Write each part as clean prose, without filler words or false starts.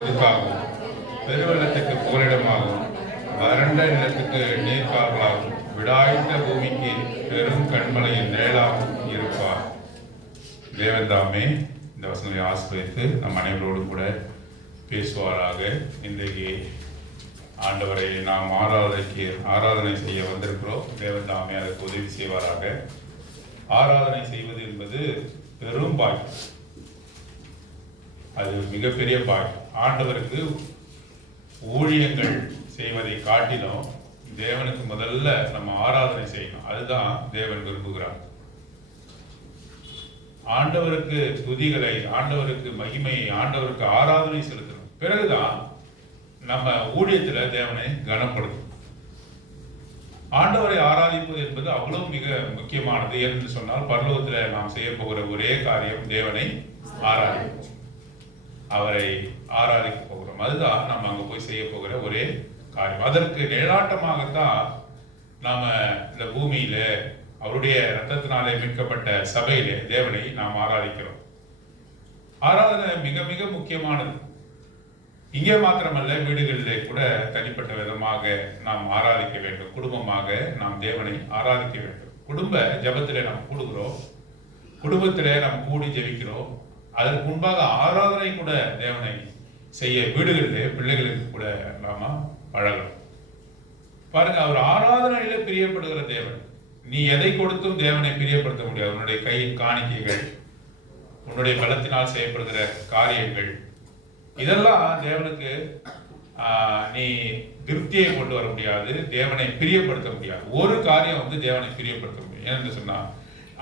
இதுக்காகவும் பெருவெள்ளத்துக்கு புகலிடமாகவும் வறண்ட நிலத்துக்கு நீர்க்காவலாகவும் விடாய்த்த பூமிக்கு பெரும் கண்மலையின் நிழலாகவும் இருப்பார். தேவன்தாமே இந்த வசனங்களை ஆசிரியத்து நம் அனைவரோடு கூட பேசுவாராக. இன்றைக்கு ஆண்டவரை நாம் ஆராதனை செய்ய வந்திருக்கிறோம். தேவன்தாமே அதற்கு உதவி செய்வாராக. ஆராதனை செய்வது என்பது பெரும் பாக்கியம், அது மிகப்பெரிய பாக்கியம். ஆண்டவருக்கு ஊழியங்கள் செய்வதை காட்டிலும் தேவனுக்கு முதல்ல நம்ம ஆராதனை செய்யணும். அதுதான் தேவன் விரும்புகிறார். ஆண்டவருக்கு துதிகளை, ஆண்டவருக்கு மகிமையை, ஆண்டவருக்கு ஆராதனை செலுத்தணும். பிறகுதான் நம்ம ஊழியத்துல தேவனை கனப்படுத்தும். ஆண்டவரை ஆராதிப்பது என்பது அவ்வளவு மிக முக்கியமானது. என்று சொன்னால் பரலோகத்தில் நாம் செய்ய போகிற ஒரே காரியம் தேவனை ஆராதிப்போம், அவரை ஆராதிக்க போகிறோம். அதுதான் நம்ம அங்க போய் செய்ய போகிற ஒரே காரியம். அதற்கு நிழலாட்டமாகத்தான் நாம இந்த பூமியில அவருடைய இரத்தத்தினாலே மீட்கப்பட்ட சபையிலே தேவனை நாம் ஆராதிக்கிறோம். ஆராதனை மிக மிக முக்கியமானது. இங்கே மாத்திரமல்ல, வீடுகளிலே கூட தனிப்பட்ட விதமாக நாம் ஆராதிக்க வேண்டும். குடும்பமாக நாம் தேவனை ஆராதிக்க வேண்டும். குடும்ப ஜபத்திலே நாம் கூடுகிறோம், குடும்பத்திலே நாம் கூடி ஜெபிக்கிறோம். அதற்கு முன்பாக ஆராதனை கூட தேவனை செய்ய வீடுகளிலே பிள்ளைகளுக்கு கூட நாம பழகணும். பாருங்க, அவர் ஆராதனையில பிரியப்படுகிற தேவன். நீ எதை கொடுத்தும் தேவனை பிரியப்படுத்த முடியாது. உன்னுடைய கையின் காணிக்கைகள், உன்னுடைய பலத்தினால் செய்யப்படுகிற காரியங்கள், இதெல்லாம் தேவனுக்கு நீ திருப்தியை கொண்டு வர முடியாது, தேவனை பிரியப்படுத்த முடியாது. ஒரு காரியம் தேவனை பிரியப்படுத்த முடியும். ஏன்னு சொன்னா,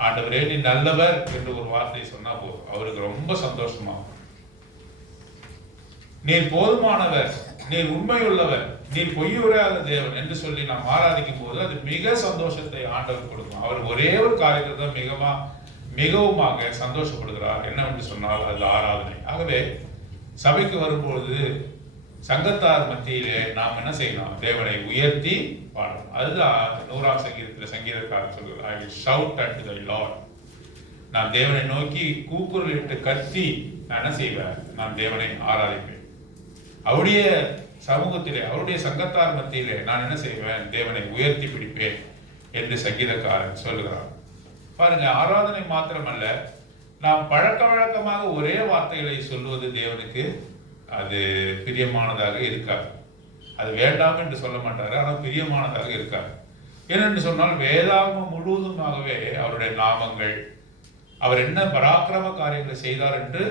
ஆண்டவரே நீ நல்லவர் என்று ஒரு வார்த்தையை சொன்னா போதும், அவருக்கு ரொம்ப சந்தோஷமாகும். நீர் போதுமானவர், நீர் உண்மையுள்ளவர், நீர் பொய்யுரையாத தேவன் என்று சொல்லி நாம் ஆராதிக்கும் போது அது மிக சந்தோஷத்தை ஆண்டவர் கொடுக்கும். அவர் ஒரே ஒரு காரியத்தை தான் மிகவுமாக சந்தோஷப்படுகிறார். என்னவென்று சொன்னால் அது ஆராதனை. ஆகவே சபைக்கு வரும்பொழுது சங்கத்தார் மத்தியிலே நாம் என்ன செய்யணும்? தேவனை உயர்த்தி பாடணும். அதுதான் 100ஆம் சங்கீதத்தில் சங்கீதக்காரர் சொல்கிறார், I will shout unto the Lord. நான் தேவனை நோக்கி கூக்குரலிட்டு கத்தி நான் என்ன செய்வேன்? நான் தேவனை ஆராதிப்பேன். அவருடைய சமூகத்திலே, அவருடைய சங்கத்தார் மத்தியிலே நான் என்ன செய்வேன்? தேவனை உயர்த்தி பிடிப்பேன் என்று சங்கீதக்காரன் சொல்கிறார். பாருங்க, ஆராதனை மாத்திரமல்ல, நாம் பழக்க வழக்கமாக ஒரே வார்த்தைகளை சொல்வது தேவனுக்கு அது பிரியமானதாக இருக்காது. அது வேண்டாம் என்று சொல்ல மாட்டாரு, ஆனால் பிரியமானதாக இருக்காது. ஏனென்று சொன்னால் வேதாகமம் முழுவதுமாகவே அவருடைய நாமங்கள், அவர் என்ன பராக்கிரம காரியங்களை செய்தார் என்று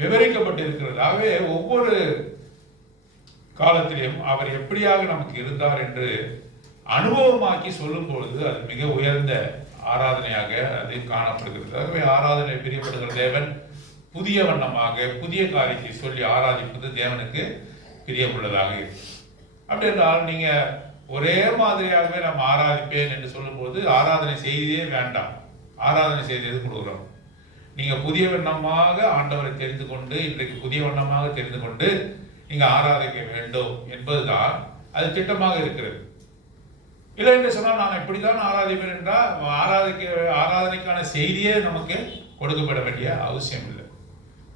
விவரிக்கப்பட்டிருக்கிறது. ஆகவே ஒவ்வொரு காலத்திலும் அவர் எப்படியாக நமக்கு இருந்தார் என்று அனுபவமாக்கி சொல்லும் பொழுது அது மிக உயர்ந்த ஆராதனையாக அது காணப்படுகிறது. ஆகவே ஆராதனை பிரியப்படுகிற தேவன் புதிய வண்ணமாக புதிய காரியத்தை சொல்லி ஆராதிப்பது தேவனுக்கு பிரியமுள்ளதாக இருக்கு. அப்படி என்றால் நீங்க ஒரே மாதிரியாகவே நாம் ஆராதிப்பேன் என்று சொல்லும்போது ஆராதனை செய்தியே வேண்டாம். ஆராதனை செய்தது கொடுக்குறோம். நீங்க புதிய வண்ணமாக ஆண்டவரை தெரிந்து கொண்டு, இன்றைக்கு புதிய வண்ணமாக தெரிந்து கொண்டு நீங்க ஆராதிக்க வேண்டும் என்பதுதான் அது திட்டமாக இருக்கிறது. இல்லை என்று சொன்னால் நான் இப்படிதான் ஆராதிப்பேன் என்றால் ஆராதனைக்கான செய்தியே நமக்கு கொடுக்கப்பட வேண்டிய அவசியம் இல்லை.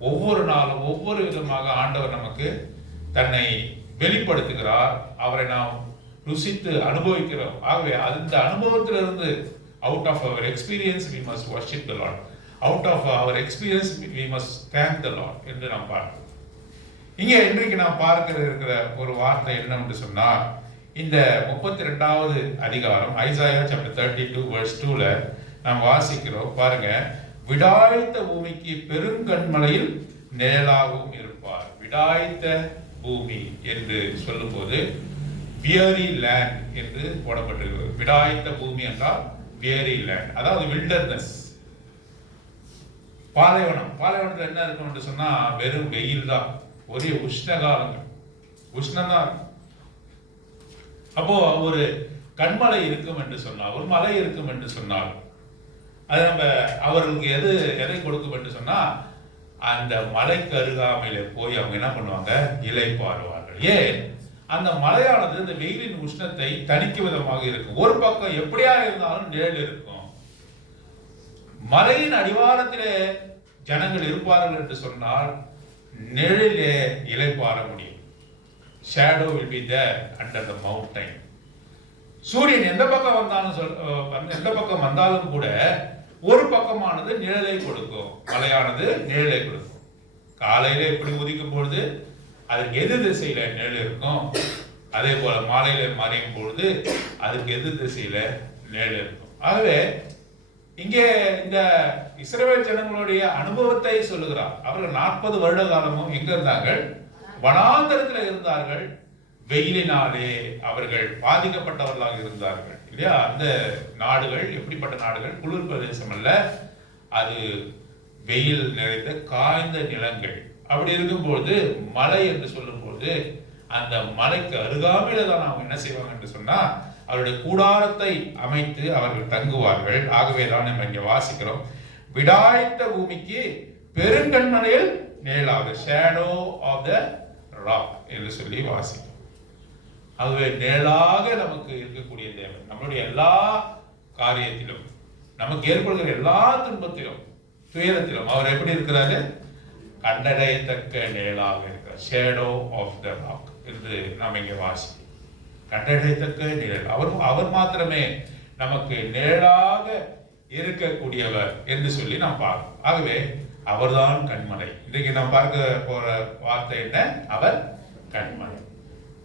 ஒவ்வொரு நாளும் ஒவ்வொரு விதமாக ஆண்டவர் நமக்கு தன்னை வெளிப்படுத்துகிறார். அவரை நாம் ருசித்து அனுபவிக்கிறோம். ஆகவே அந்த அனுபவத்திலிருந்து out of our experience we must worship the Lord. Out of our experience we must thank the Lord என்று நாம் பார்க்கிறோம். இங்கே இன்றைக்கு நாம் பார்க்க இருக்கிற ஒரு வார்த்தை என்னவென்று சொன்னால், இந்த 32வது அதிகாரம் ஐசாயா சாப்டர் 32 verse 2ல நாம் வாசிக்கிறோம். பாருங்க, விடாய்த்த பூமிக்கு பெருங்கண்மலையில் நிழலாகவும் இருப்பார். விடாய்த்த பூமி என்று சொல்லும்போது வியரி லேண்ட் என்று போடப்பட்டிருக்கிறது. விடாய்த்த பூமி என்றால் வியரி லேண்ட், அதாவது வில்டர்னஸ், பாலைவனம். பாலைவனத்தில் என்ன இருக்கும் என்று சொன்னா வெறும் வெயில் தான், ஒரே உஷ்ணகாலங்கள், உஷ்ணம்தான். அப்போ ஒரு கண்மலை இருக்கும் என்று சொன்னால், ஒரு மலை இருக்கும் என்று சொன்னால், அது நம்ம அவர்களுக்கு எதை கொடுக்கும் என்று சொன்னா, அந்த மலைக்கு அருகாமையில போய் அவங்க என்ன பண்ணுவாங்க? இலை பாருவார்கள். ஏன்? அந்த மலையானது இந்த வெயிலின் உஷ்ணத்தை தணிக்கும் விதமாக இருக்கும். ஒரு பக்கம் எப்படியா இருந்தாலும் நிழல் இருக்கும். மலையின் அடிவாரத்திலே ஜனங்கள் இருப்பார்கள் என்று சொன்னால் நிழலிலே இளைப்பாற முடியும். Shadow will be there under the mountain. சூரியன் எந்த பக்கம் வந்தாலும் கூட ஒரு பக்கமானது நிழலை கொடுக்கும், மலையானது நிழலை கொடுக்கும். காலையில எப்படி உதிக்கும் பொழுது அதுக்கு எதிர் திசையில நிழல் இருக்கும், அதே போல மாலையில மறையும் பொழுது அதுக்கு எதிர் திசையில நிழல் இருக்கும். ஆகவே இங்கே இந்த இஸ்ரவேல் ஜனங்களுடைய அனுபவத்தை சொல்லுகிறார். அவர்கள் 40 வருட காலமும் எங்க இருந்தார்கள்? வனாந்தரத்தில் இருந்தார்கள். வெயிலினாலே அவர்கள் பாதிக்கப்பட்டவர்களாக இருந்தார்கள் இல்லையா? அந்த நாடுகள் எப்படிப்பட்ட நாடுகள்? குளிர் பிரதேசம் அல்ல, அது வெயில் நிறைந்த காய்ந்த நிலங்கள். அப்படி இருக்கும்போது மலை என்று சொல்லும்போது அந்த மலைக்கு அருகாமையில தான் அவங்க என்ன செய்வாங்க என்று சொன்னா அவருடைய கூடாரத்தை அமைத்து அவர்கள் தங்குவார்கள். ஆகவே தான் நம்ம இங்க வாசிக்கிறோம், விடாய்த்த பூமிக்கு பெருங்கண்மலையில் நிழலாக, ஷேடோ ஆஃப் த ராக் என்று சொல்லி வாசிக்கிறோம். ஆகவே நிழலாக நமக்கு இருக்கக்கூடிய தேவன் நம்மளுடைய எல்லா காரியத்திலும், நமக்கு ஏற்படுகிற எல்லா துன்பத்திலும் துயரத்திலும் அவர் எப்படி இருக்கிறாரு? கண்டடையத்தக்க நிழலாக இருக்கிறார். ஷேடோ ஆஃப் த ராக் என்று நாம் இங்கே வாசிக்கிறோம். கண்டடையத்தக்க நிழல், அவர் மாத்திரமே நமக்கு நிழலாக இருக்கக்கூடியவர் என்று சொல்லி நாம் பார்க்கிறோம். ஆகவே அவர்தான் கண்மலை. இன்றைக்கு நாம் பார்க்க போற வார்த்தை என்ன? அவர் கண்மலை,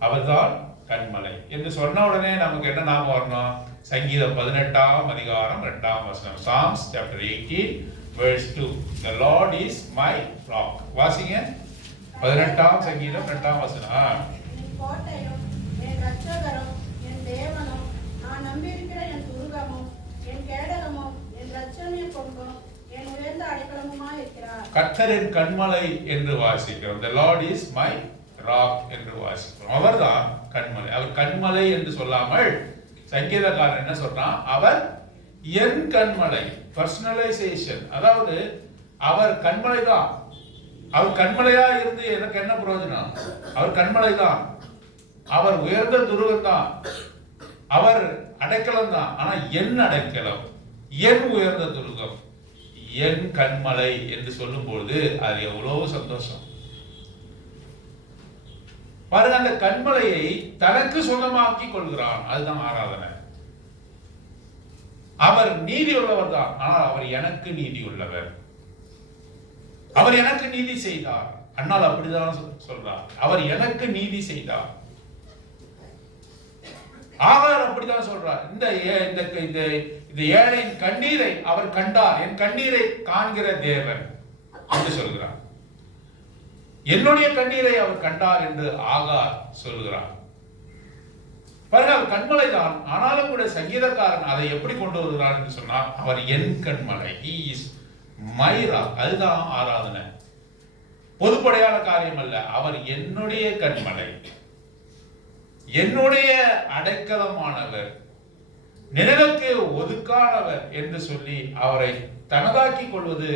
அவர்தான் கண்மலை என்று சொன்ன உடனே நமக்கு என்ன நாம வரணும்? சங்கீதம் 18ஆம் அதிகாரம் 2ஆம் வசனம். Psalms chapter 18 verse 2. The Lord is my rock. வாசிங்க. 18ஆம் சங்கீதம் 2ஆம் வசனம். கோட்டையும் என் ரட்சகரும் என் தேவனும் நான் நம்பியிருக்கிற என் துருகமும் என் கேடகமும் என் ரட்சணிய கொம்பும் என் உயர்ந்த அடைக்கலமுமாய் இருக்கிறார். கர்த்தரின் கண்மலை என்று வாசிக்கிறோம். The Lord is my rock என்று வாசிக்கிறோம். அவர்தான் கண்மலை. அவர் கண்மலை என்று சொல்லாமல் சங்கீதக்காரன் என்ன சொல்றான்? அவர் என் கண்மலை. பர்சனலைசேஷன், அதாவது அவர் கண்மலை தான். அவர் கண்மலையா இருந்து எனக்கு என்ன பிரயோஜனம்? அவர் கண்மலை தான், அவர் உயர்ந்த துருகம் தான், அவர் அடைக்கலம் தான். ஆனா என் அடைக்கலம், என் உயர்ந்த துருகம், என் கண்மலை என்று சொல்லும்போது அது எவ்வளவு சந்தோஷம் பாருங்க. அந்த கண்மலையை தனக்கு சொந்தமாக்கி கொள்கிறான். அதுதான் ஆராதனை. அவர் நீதி உள்ளவர் தான், ஆனால் அவர் எனக்கு நீதி உள்ளவர். அவர் எனக்கு நீதி செய்தார். அண்ணால் அப்படிதான் சொல்றார், அவர் எனக்கு நீதி செய்தார். ஆகார் அப்படிதான் சொல்றார், இந்த ஏழையின் கண்ணீரை அவர் கண்டார், என் கண்ணீரை காண்கிற தேவன் என்று சொல்கிறார். என்னுடைய கண்ணீரை அவர் கண்டார் என்று ஆகார் சொல்கிறார். பாருங்க, அவர் கண்மலை தான். ஆனாலும் கூட சங்கீதக்காரன் அதை எப்படி கொண்டு வருகிறார் என்று சொன்னால், அவர் என் கண்மலை, he is my rock. அதுதான் ஆராதனை. பொதுப்படையான காரியம் அல்ல, அவர் என்னுடைய கண்மலை, என்னுடைய அடைக்கலமானவர், நிழலுக்கு ஒதுக்கானவர் என்று சொல்லி அவரை தனதாக்கி கொள்வது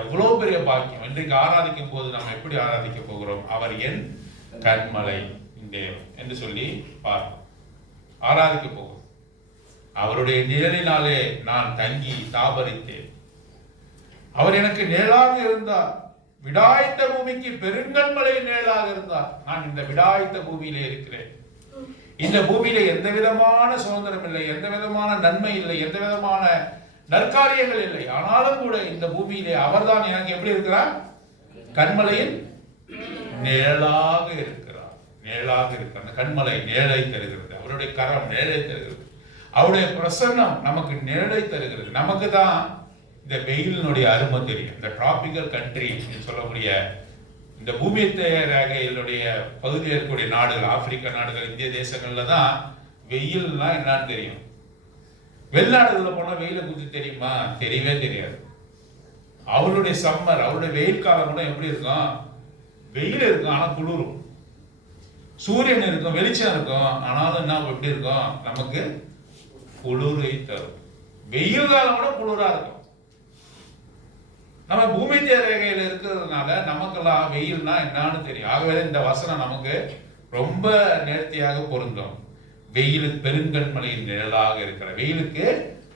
எவ்வளவு பெரிய பாக்கியம். இன்றைக்கு ஆராதிக்கும் போது நாம் எப்படி ஆராதிக்க போகிறோம்? அவர் என் கண்மலை தேவன் என்று சொல்லி ஆராதிக்க போகிறோம். அவருடைய நிழலினாலே நான் தங்கி தாபரித்தேன். அவர் எனக்கு நிழலாக இருந்தார். விடாய்த்த பூமிக்கு பெருங்கண்மலை நிழலாக இருந்தார். நான் இந்த விடாய்த்த பூமியிலே இருக்கிறேன். இந்த பூமியில எந்த விதமான சுதந்திரம் இல்லை, எந்த விதமான நன்மை இல்லை, எந்த விதமான நற்காரியங்கள் இல்லை. ஆனாலும் கூட இந்த பூமியிலே அவர்தான் எனக்கு எப்படி இருக்கிறார்? கண்மலையில் நிழலாக இருக்கிறார். நிழலாக இருக்கிறார். அந்த கண்மலை நிழலை தருகிறது. அவருடைய கரம் நிழலை தருகிறது. அவருடைய பிரசன்னம் நமக்கு நிழலை தருகிறது. நமக்கு தான் இந்த வெயிலினுடைய அருமை தெரியும். இந்த டிராபிக்கல் கண்ட்ரி சொல்லக்கூடிய இந்த பூமி ரேகையினுடைய பகுதியில் இருக்கக்கூடிய நாடுகள், ஆப்பிரிக்கா நாடுகள், இந்திய தேசங்கள்ல தான் வெயில்னா என்னன்னு தெரியும். வெளிநாடுகளில் போனால் வெயிலை குறித்து தெரியுமா? தெரியவே தெரியாது. அவருடைய சம்மர், அவருடைய வெயில் காலம் கூட எப்படி இருக்கும்? வெயில் இருக்கும், ஆனால் குளிரும். சூரியன் இருக்கும், வெளிச்சம் இருக்கும், ஆனாலும் என்ன எப்படி இருக்கும்? நமக்கு குளிரை தரும். வெயில் காலம் கூட குளிரா இருக்கும். நம்ம பூமி ரேகையில் இருக்கிறதுனால நமக்கெல்லாம் வெயில்னா என்னன்னு தெரியும். ஆகவே இந்த வசனம் நமக்கு ரொம்ப நேர்த்தியாக பொருந்தும். வெயிலுக்கு பெருங்கண்மலையின் நிழலாக இருக்கிற, வெயிலுக்கு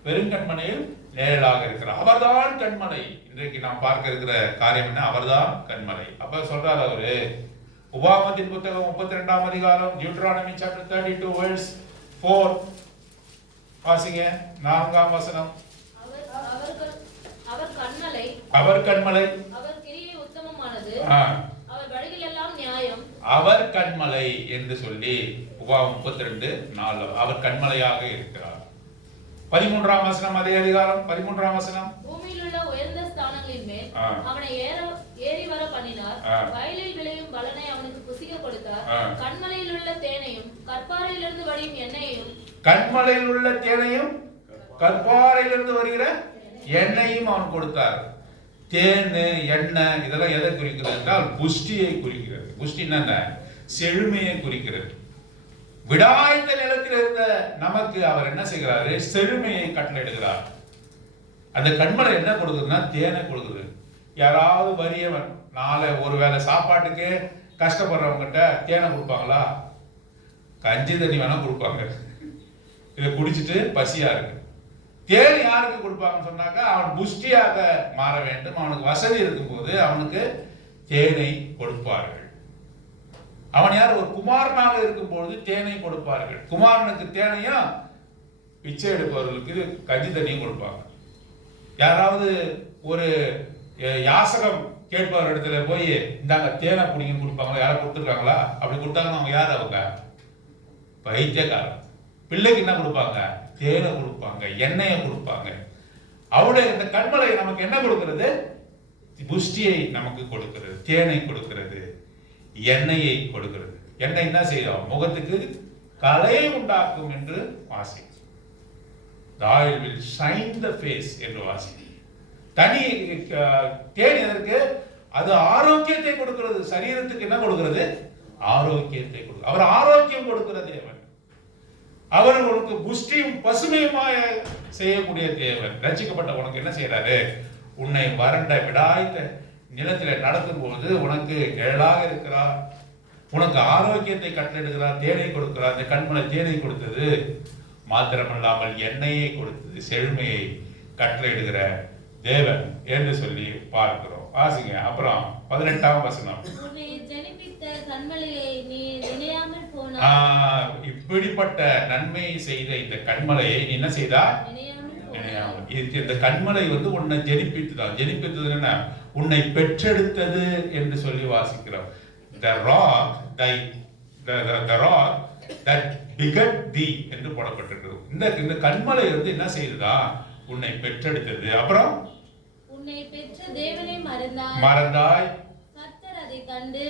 பெருங்கண்மலையில் நிழலாக இருக்கிறார். அவர்தான் கண்மலை. இன்றைக்கு நாம் பார்க்க இருக்கிற காரியம் என்ன? அவர்தான் கண்மலை. அப்ப சொல்றாரு அவரு, உபாகமத்தின் புத்தகம் 32ஆம் அதிகாரம், Deuteronomy chapter 32 verse 4 வாசிங்க. 4ஆம் வசனம். அவர் கண்மலை, அவர் கண்மலை, அவர் கிரியை உத்தமமானது, ஆ, அவர் வழிகள் எல்லாம் நியாயம். அவர் கண்மலை என்று சொல்லி உபாகமம் 32:4 அவர் கண்மலையாக இருக்கிறார். 13ஆம் வசனம், அதே அதிகாரம் 13ஆம் வசனம். பூமியில் உள்ள உயர்ந்த ஸ்தானங்களின் மேல் ஆ. அவனை ஏறி வர பண்ணினார். ஆ. வயலில் விளையும் பலனை அவனுக்கு புசிக்க கொடுத்தார். ஆ. கண்மலையில் உள்ள தேனையும் கற்பாறையிலிருந்து வடியும் எண்ணெயையும், கண்மலையில் உள்ள தேனையும் கற்பாறையிலிருந்து வருகிற எண்ணெயும் அவன் கொடுத்தார். தேன், எண்ணெய் இதெல்லாம் எதை குறிக்கிறது என்றால் புஷ்டியை குறிக்கிறது. புஷ்டி என்ன? செழுமையை குறிக்கிறது. விடாய்த்த நிலத்தில் இருந்த நமக்கு அவர் என்ன செய்கிறாரு? செழுமையை கட்டளையிடுகிறார். அந்த கண்மலை என்ன கொடுக்குதுன்னா தேனை கொடுக்குது. யாராவது வறியவன் நாளை ஒருவேளை சாப்பாட்டுக்கு கஷ்டப்படுறவங்கிட்ட தேனை கொடுப்பாங்களா? கஞ்சி தண்ணி வேணா கொடுப்பாங்க. இதை குடிச்சிட்டு பசியா இருக்கு. தேன் யாருக்கு கொடுப்பாங்கன்னு சொன்னாக்கா, அவன் புஷ்டியாக மாற வேண்டும், அவனுக்கு வசதி இருக்கும்போது அவனுக்கு தேனை கொடுப்பார்கள். அவன் யார்? ஒரு குமாரனாக இருக்கும்பொழுது தேனை கொடுப்பார்கள். குமாரனுக்கு தேனையும் பிச்சை எடுப்பவர்களுக்கு கஞ்சி தண்ணியும் கொடுப்பாங்க. யாராவது ஒரு யாசகம் கேட்பவர் இடத்துல போய் இந்தாங்க தேனை குடிங்க கொடுப்பாங்களா? யாரும் கொடுத்துருக்காங்களா? அப்படி கொடுத்தாங்கன்னா அவங்க யார்? அவங்க பைத்தியக்காரன். பிள்ளைக்கு என்ன கொடுப்பாங்க? தேனை கொடுப்பாங்க, எண்ணெயை கொடுப்பாங்க. அவருடைய இந்த கண்மலை நமக்கு என்ன கொடுக்கிறது? புஷ்டியை நமக்கு கொடுக்கிறது, தேனை கொடுக்கிறது, எண்ணெயை கொடுக்கிறது. எண்ணெய் என்ன செய்யும்? முகத்துக்கு கலையை உண்டாக்கும் என்று வாசி. The oil will shine the face என்று வாசி. தனி தேன் எதற்கு? அது ஆரோக்கியத்தை கொடுக்கிறது. சரீரத்துக்கு என்ன கொடுக்கிறது? ஆரோக்கியத்தை கொடுக்கிறது. அவர் ஆரோக்கியம் கொடுக்கிற தேவன். அவர் உனக்கு புஷ்டியும் பசுமையுமாய் செய்யக்கூடிய தேவன். ரட்சிக்கப்பட்ட உனக்கு என்ன செய்யறாரு? உன்னை வறண்ட விடாய்த்த நிலத்தில் நடக்கும் போது உனக்கு நிழலாக இருக்கிறார். உனக்கு ஆரோக்கியத்தை கட்டளிடுகிறார், தேனை கொடுக்கிறார். அந்த கண்மலை தேனை கொடுத்தது மாத்திரமல்லாமல் எண்ணெயை கொடுத்தது, செழுமையை கட்டளையிடுகிற தேவன் என்று சொல்லி பார்க்கிறோம். வாசிங்க. அப்புறம் 18ஆம் வசனம். உன்னை ஜனிப்பித்த கண்மலையை நீ நினையாமல் போனாய். இப்படிப்பட்ட நன்மையை செய்த இந்த கண்மலையை நீ என்ன செய்தா? நினையாமல். இந்த கண்மலை உன்னை ஜனிப்பித்துதான். ஜனிப்பித்தது என்ன? உன்னை பெற்றெடுத்தது என்று சொல்லி வாசிக்கிறோம். The rock that begot thee என்று போடப்பட்டிருக்கிறது. இந்த கண்மலை என்ன செய்ததா? உன்னை பெற்றெடுத்தது. அப்புறம் உன்னை பெற்ற தேவனை மறந்தாய். கர்த்தர் அதை கண்டு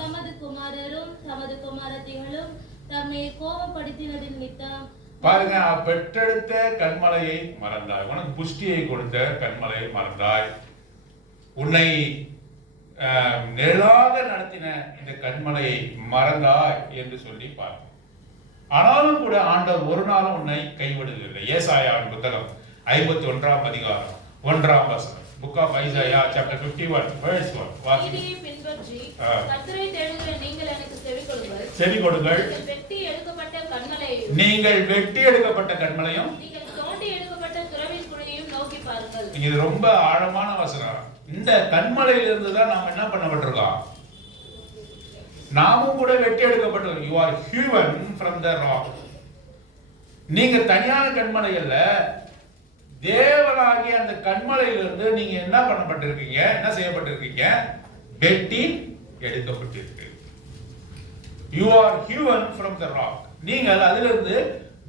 தமது குமாரரும் தமது குமாரத்திகளும் தம்மை கோபப்படுத்தினதின் நிமித்தம் பாருங்க, பெற்றெடுத்த கண்மலையை மறந்தாய். உனக்கு புஷ்டியை கொடுத்த கண்மலையை மறந்தாய். உன்னை நிழலாக நடத்தின இந்த கண்மலையை மறந்தாய் என்று சொல்லி பார்ப்போம். ஆனாலும் கூட ஆண்டவர் ஒரு நாளும் உன்னை கைவிடுவதில்லை. ஏசாயாவின் புத்தகம் 51ஆம் அதிகாரம் 1ஆம் வசனம். Book of Isaiah chapter 51 verse 1. வாசிங்க. பின்பற்றி கர்த்தரை தேடுகிற நீங்கள் எனக்கு செவிகொடுங்கள். செவிகொடுங்கள். நீங்கள் வெட்டி எடுக்கப்பட்ட கண்மலையும் நீங்கள் தோண்டி எடுக்கப்பட்ட துறவின் குழியையும் நோக்கி பாருங்கள். இது ரொம்ப ஆழமான வசனம். இந்த கண்மலையிலிருந்து தான் நாம் என்ன பண்ணப்பட்டிருக்கோம்? நாமும் கூட வெட்டி எடுக்கப்பட்டோம். You are hewn from the rock. நீங்க தனியான கண்மலை அல்ல, தேவனாகிய அந்த கண்மலையிலிருந்து நீங்க என்ன பண்ணப்பட்டிருக்கீங்க? என்ன செய்யப்பட்டிருக்கீங்க? வெட்டி எடுக்கப்பட்டிருக்கீங்க. You are hewn from the rock. நீங்கள் அதிலிருந்து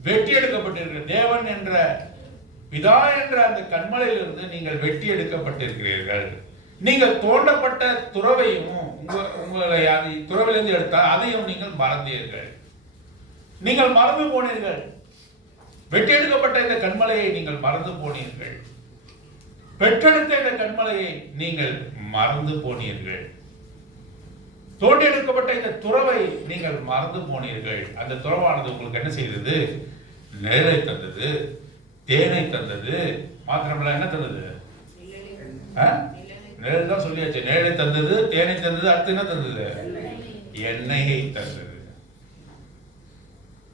வெட்டி எடுக்கப்பட்டிருக்கிறீர்கள். தேவன் என்ற பிதா என்ற அந்த கண்மலையிலிருந்து நீங்கள் வெட்டி எடுக்கப்பட்டிருக்கிறீர்கள். நீங்கள் தோண்டப்பட்ட துறவையும் உங்களை துறவிலிருந்து எடுத்தால் அதையும் நீங்கள் மறந்தீர்கள். நீங்கள் மறந்து போனீர்கள். வெட்டி எடுக்கப்பட்ட இந்த கண்மலையை நீங்கள் மறந்து போனீர்கள். பெற்றெடுத்த இந்த கண்மலையை நீங்கள் மறந்து போனீர்கள். தோண்டி எடுக்கப்பட்ட இந்த துறவை நீங்கள் மறந்து போனீர்கள். அந்த துறவானது உங்களுக்கு என்ன செய்தது? நிழலை தந்தது, தேனை தந்தது. மாத்திரமல்ல, என்ன தந்தது? நிழல் தான் சொல்லியாச்சு. நிழலை தந்தது, தேனை தந்தது. அடுத்து என்ன தந்தது? எண்ணெயை தந்தது.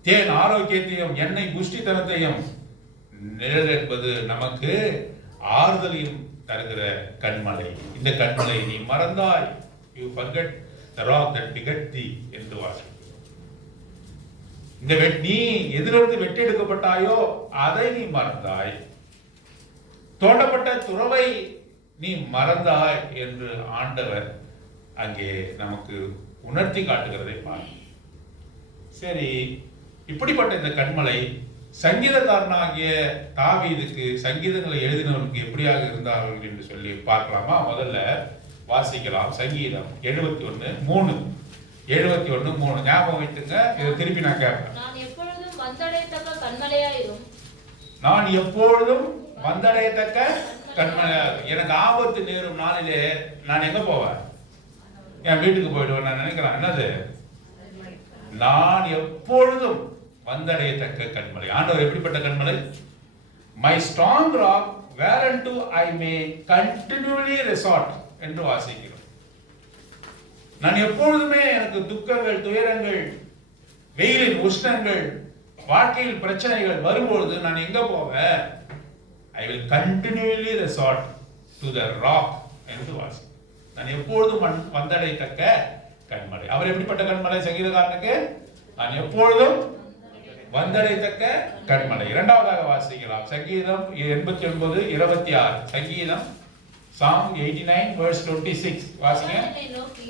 தேன் ஆரோக்கியத்தையும், எண்ணெய் புஷ்டித்தனத்தையும், நிழல் என்பது நமக்கு ஆறுதலையும் தருகிற கண்மலை. இந்த கண்மலை நீ மறந்தாய், you forget the rock that begat thee என்று வாசிக்கிறோம். இந்த நீ எதிலிருந்து வெட்டி எடுக்கப்பட்டாயோ அதை நீ மறந்தாய், தோண்டப்பட்ட துறவை நீ மறந்தாய் என்று ஆண்டவர் அங்கே நமக்கு உணர்த்தி காட்டுகிறதை பாரு. சரி, இப்படிப்பட்ட இந்த கண்மலை சங்கீதக்காரனாகிய தாவீதுக்கு சங்கீதங்களை எழுதினவனுக்கு எப்படியாக இருந்தார்கள் என்று சொல்லி பார்க்கலாமா? முதல்ல வாசிக்கலாம். சங்கீதம் 71:3. 71:3 ஞாபகம் வைத்துங்க. இதை திருப்பி நான் கேட்பேன். நான் எப்பொழுதும் வந்தடையத்தக்க கண்மலையாயிரும். நான் எப்பொழுதும் வந்தடையத்தக்க கண்மலையாயிரும். எனக்கு ஆபத்து நேரும் நாளிலே நான் எங்க போவேன்? என் வீட்டுக்கு போயிடுவேன் நான் நினைக்கிறேன். என்னது? நான் எப்பொழுதும் வந்தடையத்தக்க கண்மலை. ஆண்டவர் எப்படிப்பட்ட கண்மலை? My strong rock whereunto I may continually resort என்று வாசிக்கிறோம். நான் எப்பொழுதுமே எனக்கு துக்கங்கள், துயரங்கள், வெயிலின் உஷ்ணங்கள், வாழ்க்கையில் பிரச்சனைகள் வரும்பொழுது நான் எங்க போவேன்? I will continually resort to the rock என்று வாசிக்கிறோம். நான் எப்பொழுதும் வந்தடையத்தக்க கண்மலை. அவர் எப்படிப்பட்ட கண்மலை? சங்கீதக்காரனுக்கு நான் எப்பொழுதும் வந்தடையத்தக்க கண்மலை. இரண்டாவதாக வாசிக்கலாம். சங்கீதம் 89:26. சங்கீதம் Psalm 89:26 வாசிங்க. என்னை நோக்கி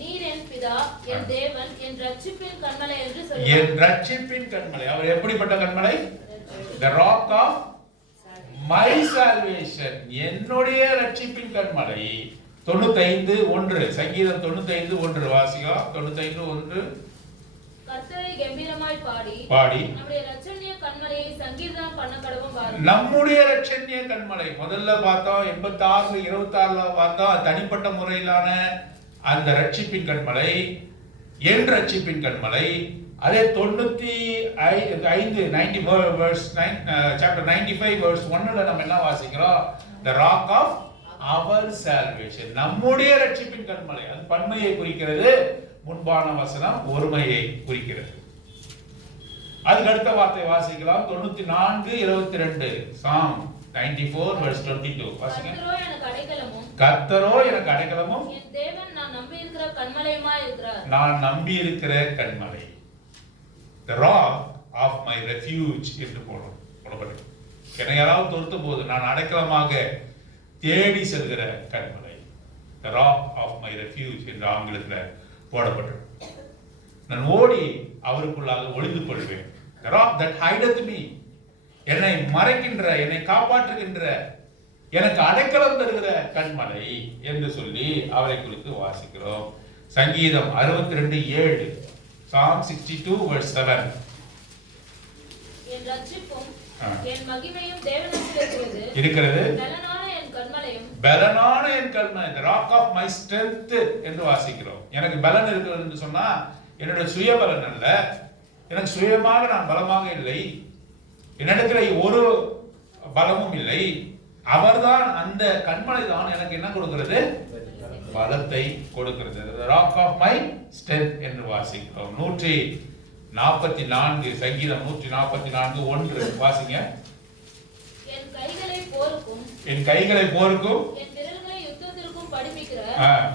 நீர் என் பிதா, என் தேவன், என் ரட்சிப்பின் கண்மலை என்று என் சொல்லுவார். ரட்சிப்பின் கண்மலை. அவர் எப்படிப்பட்ட கண்மலை? The rock of my salvation. என்னுடைய ரட்சிப்பின் கண்மலை. 95:1. சங்கீதம் 95:1 வாசிக்கலாம். 95:1. கர்த்தரை கம்பீரமாய் பாடி நம்முடைய இரட்சணிய கண்மலையை சங்கீதம் பண்ண கடவும் பாருங்கள். நம்முடைய இரட்சணிய கண்மலை முதல்ல பார்த்தோம். 86:26 பார்த்தோம். தனிப்பட்ட முறையிலான அந்த ரட்சிப்பின் கண்மலை, என் ரட்சிப்பின் கண்மலை. அதே 95:1 நம்ம என்ன வாசிக்கிறோம்? The rock of our salvation. நம்முடைய ரட்சிப்பின் கண்மலை. அது பன்மையை குறிக்கிறது. முன்பான வசனம் ஒருமையை குறிக்கிறது. அதுக்கு அடுத்த வார்த்தை வாசிக்கலாம். 94:22. Psalm 94:22 வாசிங்க. கர்த்தரோ எனக்கு அடைக்கலமும் என் தேவன் நான் நம்பி இருக்கிற கண்மலையுமாய் இருக்கிறார். நான் நம்பி இருக்கிற கண்மலை. The rock of my refuge என்று போடப்பட்டிருக்கு. என்னை யாராவது தொடுத்த போது நான் அடைக்கலமாக தேடி செல்கிற கண்மலை. The rock of my refuge என்று ஆங்கிலத்தில் போடப்பட்டிருக்கு. நான் ஓடி அவருக்குள்ளாக ஒளிந்து கொள்வேன். The rock that hideth me. என்னை மறைக்கின்ற, என்னை காப்பாற்றுகின்ற, எனக்கு அடைக்கலம் தருகிற கண்மலை என்று சொல்லி அவரை குறித்து வாசிக்கிறோம். சங்கீதம் 62:7. Psalm 62:7. என் ரட்சிப்பும் என் மகிமையும் தேவனிடத்தில் இருக்கிறது. பலனான என் கண்மலை. The rock of my strength என்று வாசிக்கிறோம். எனக்கு பலன் இருக்கிறது என்று சொன்னா என்னுடைய சுய பலன் அல்ல. எனக்கு சுயமாக நான் பலமாக இல்லை. என்னிடத்தில் ஒரு பலமும் இல்லை. அவர்தான், அந்த கண்மலை தான் எனக்கு என்ன கொடுக்கிறது? பலத்தை கொடுக்கிறது. The rock of my strength என்று வாசிக்கிறோம். 144 சங்கீதம் 144:1 வாசிங்க. என் கைகளை போருக்கும் என் விரல்களை யுத்தத்திற்கும் படிப்பிக்கிற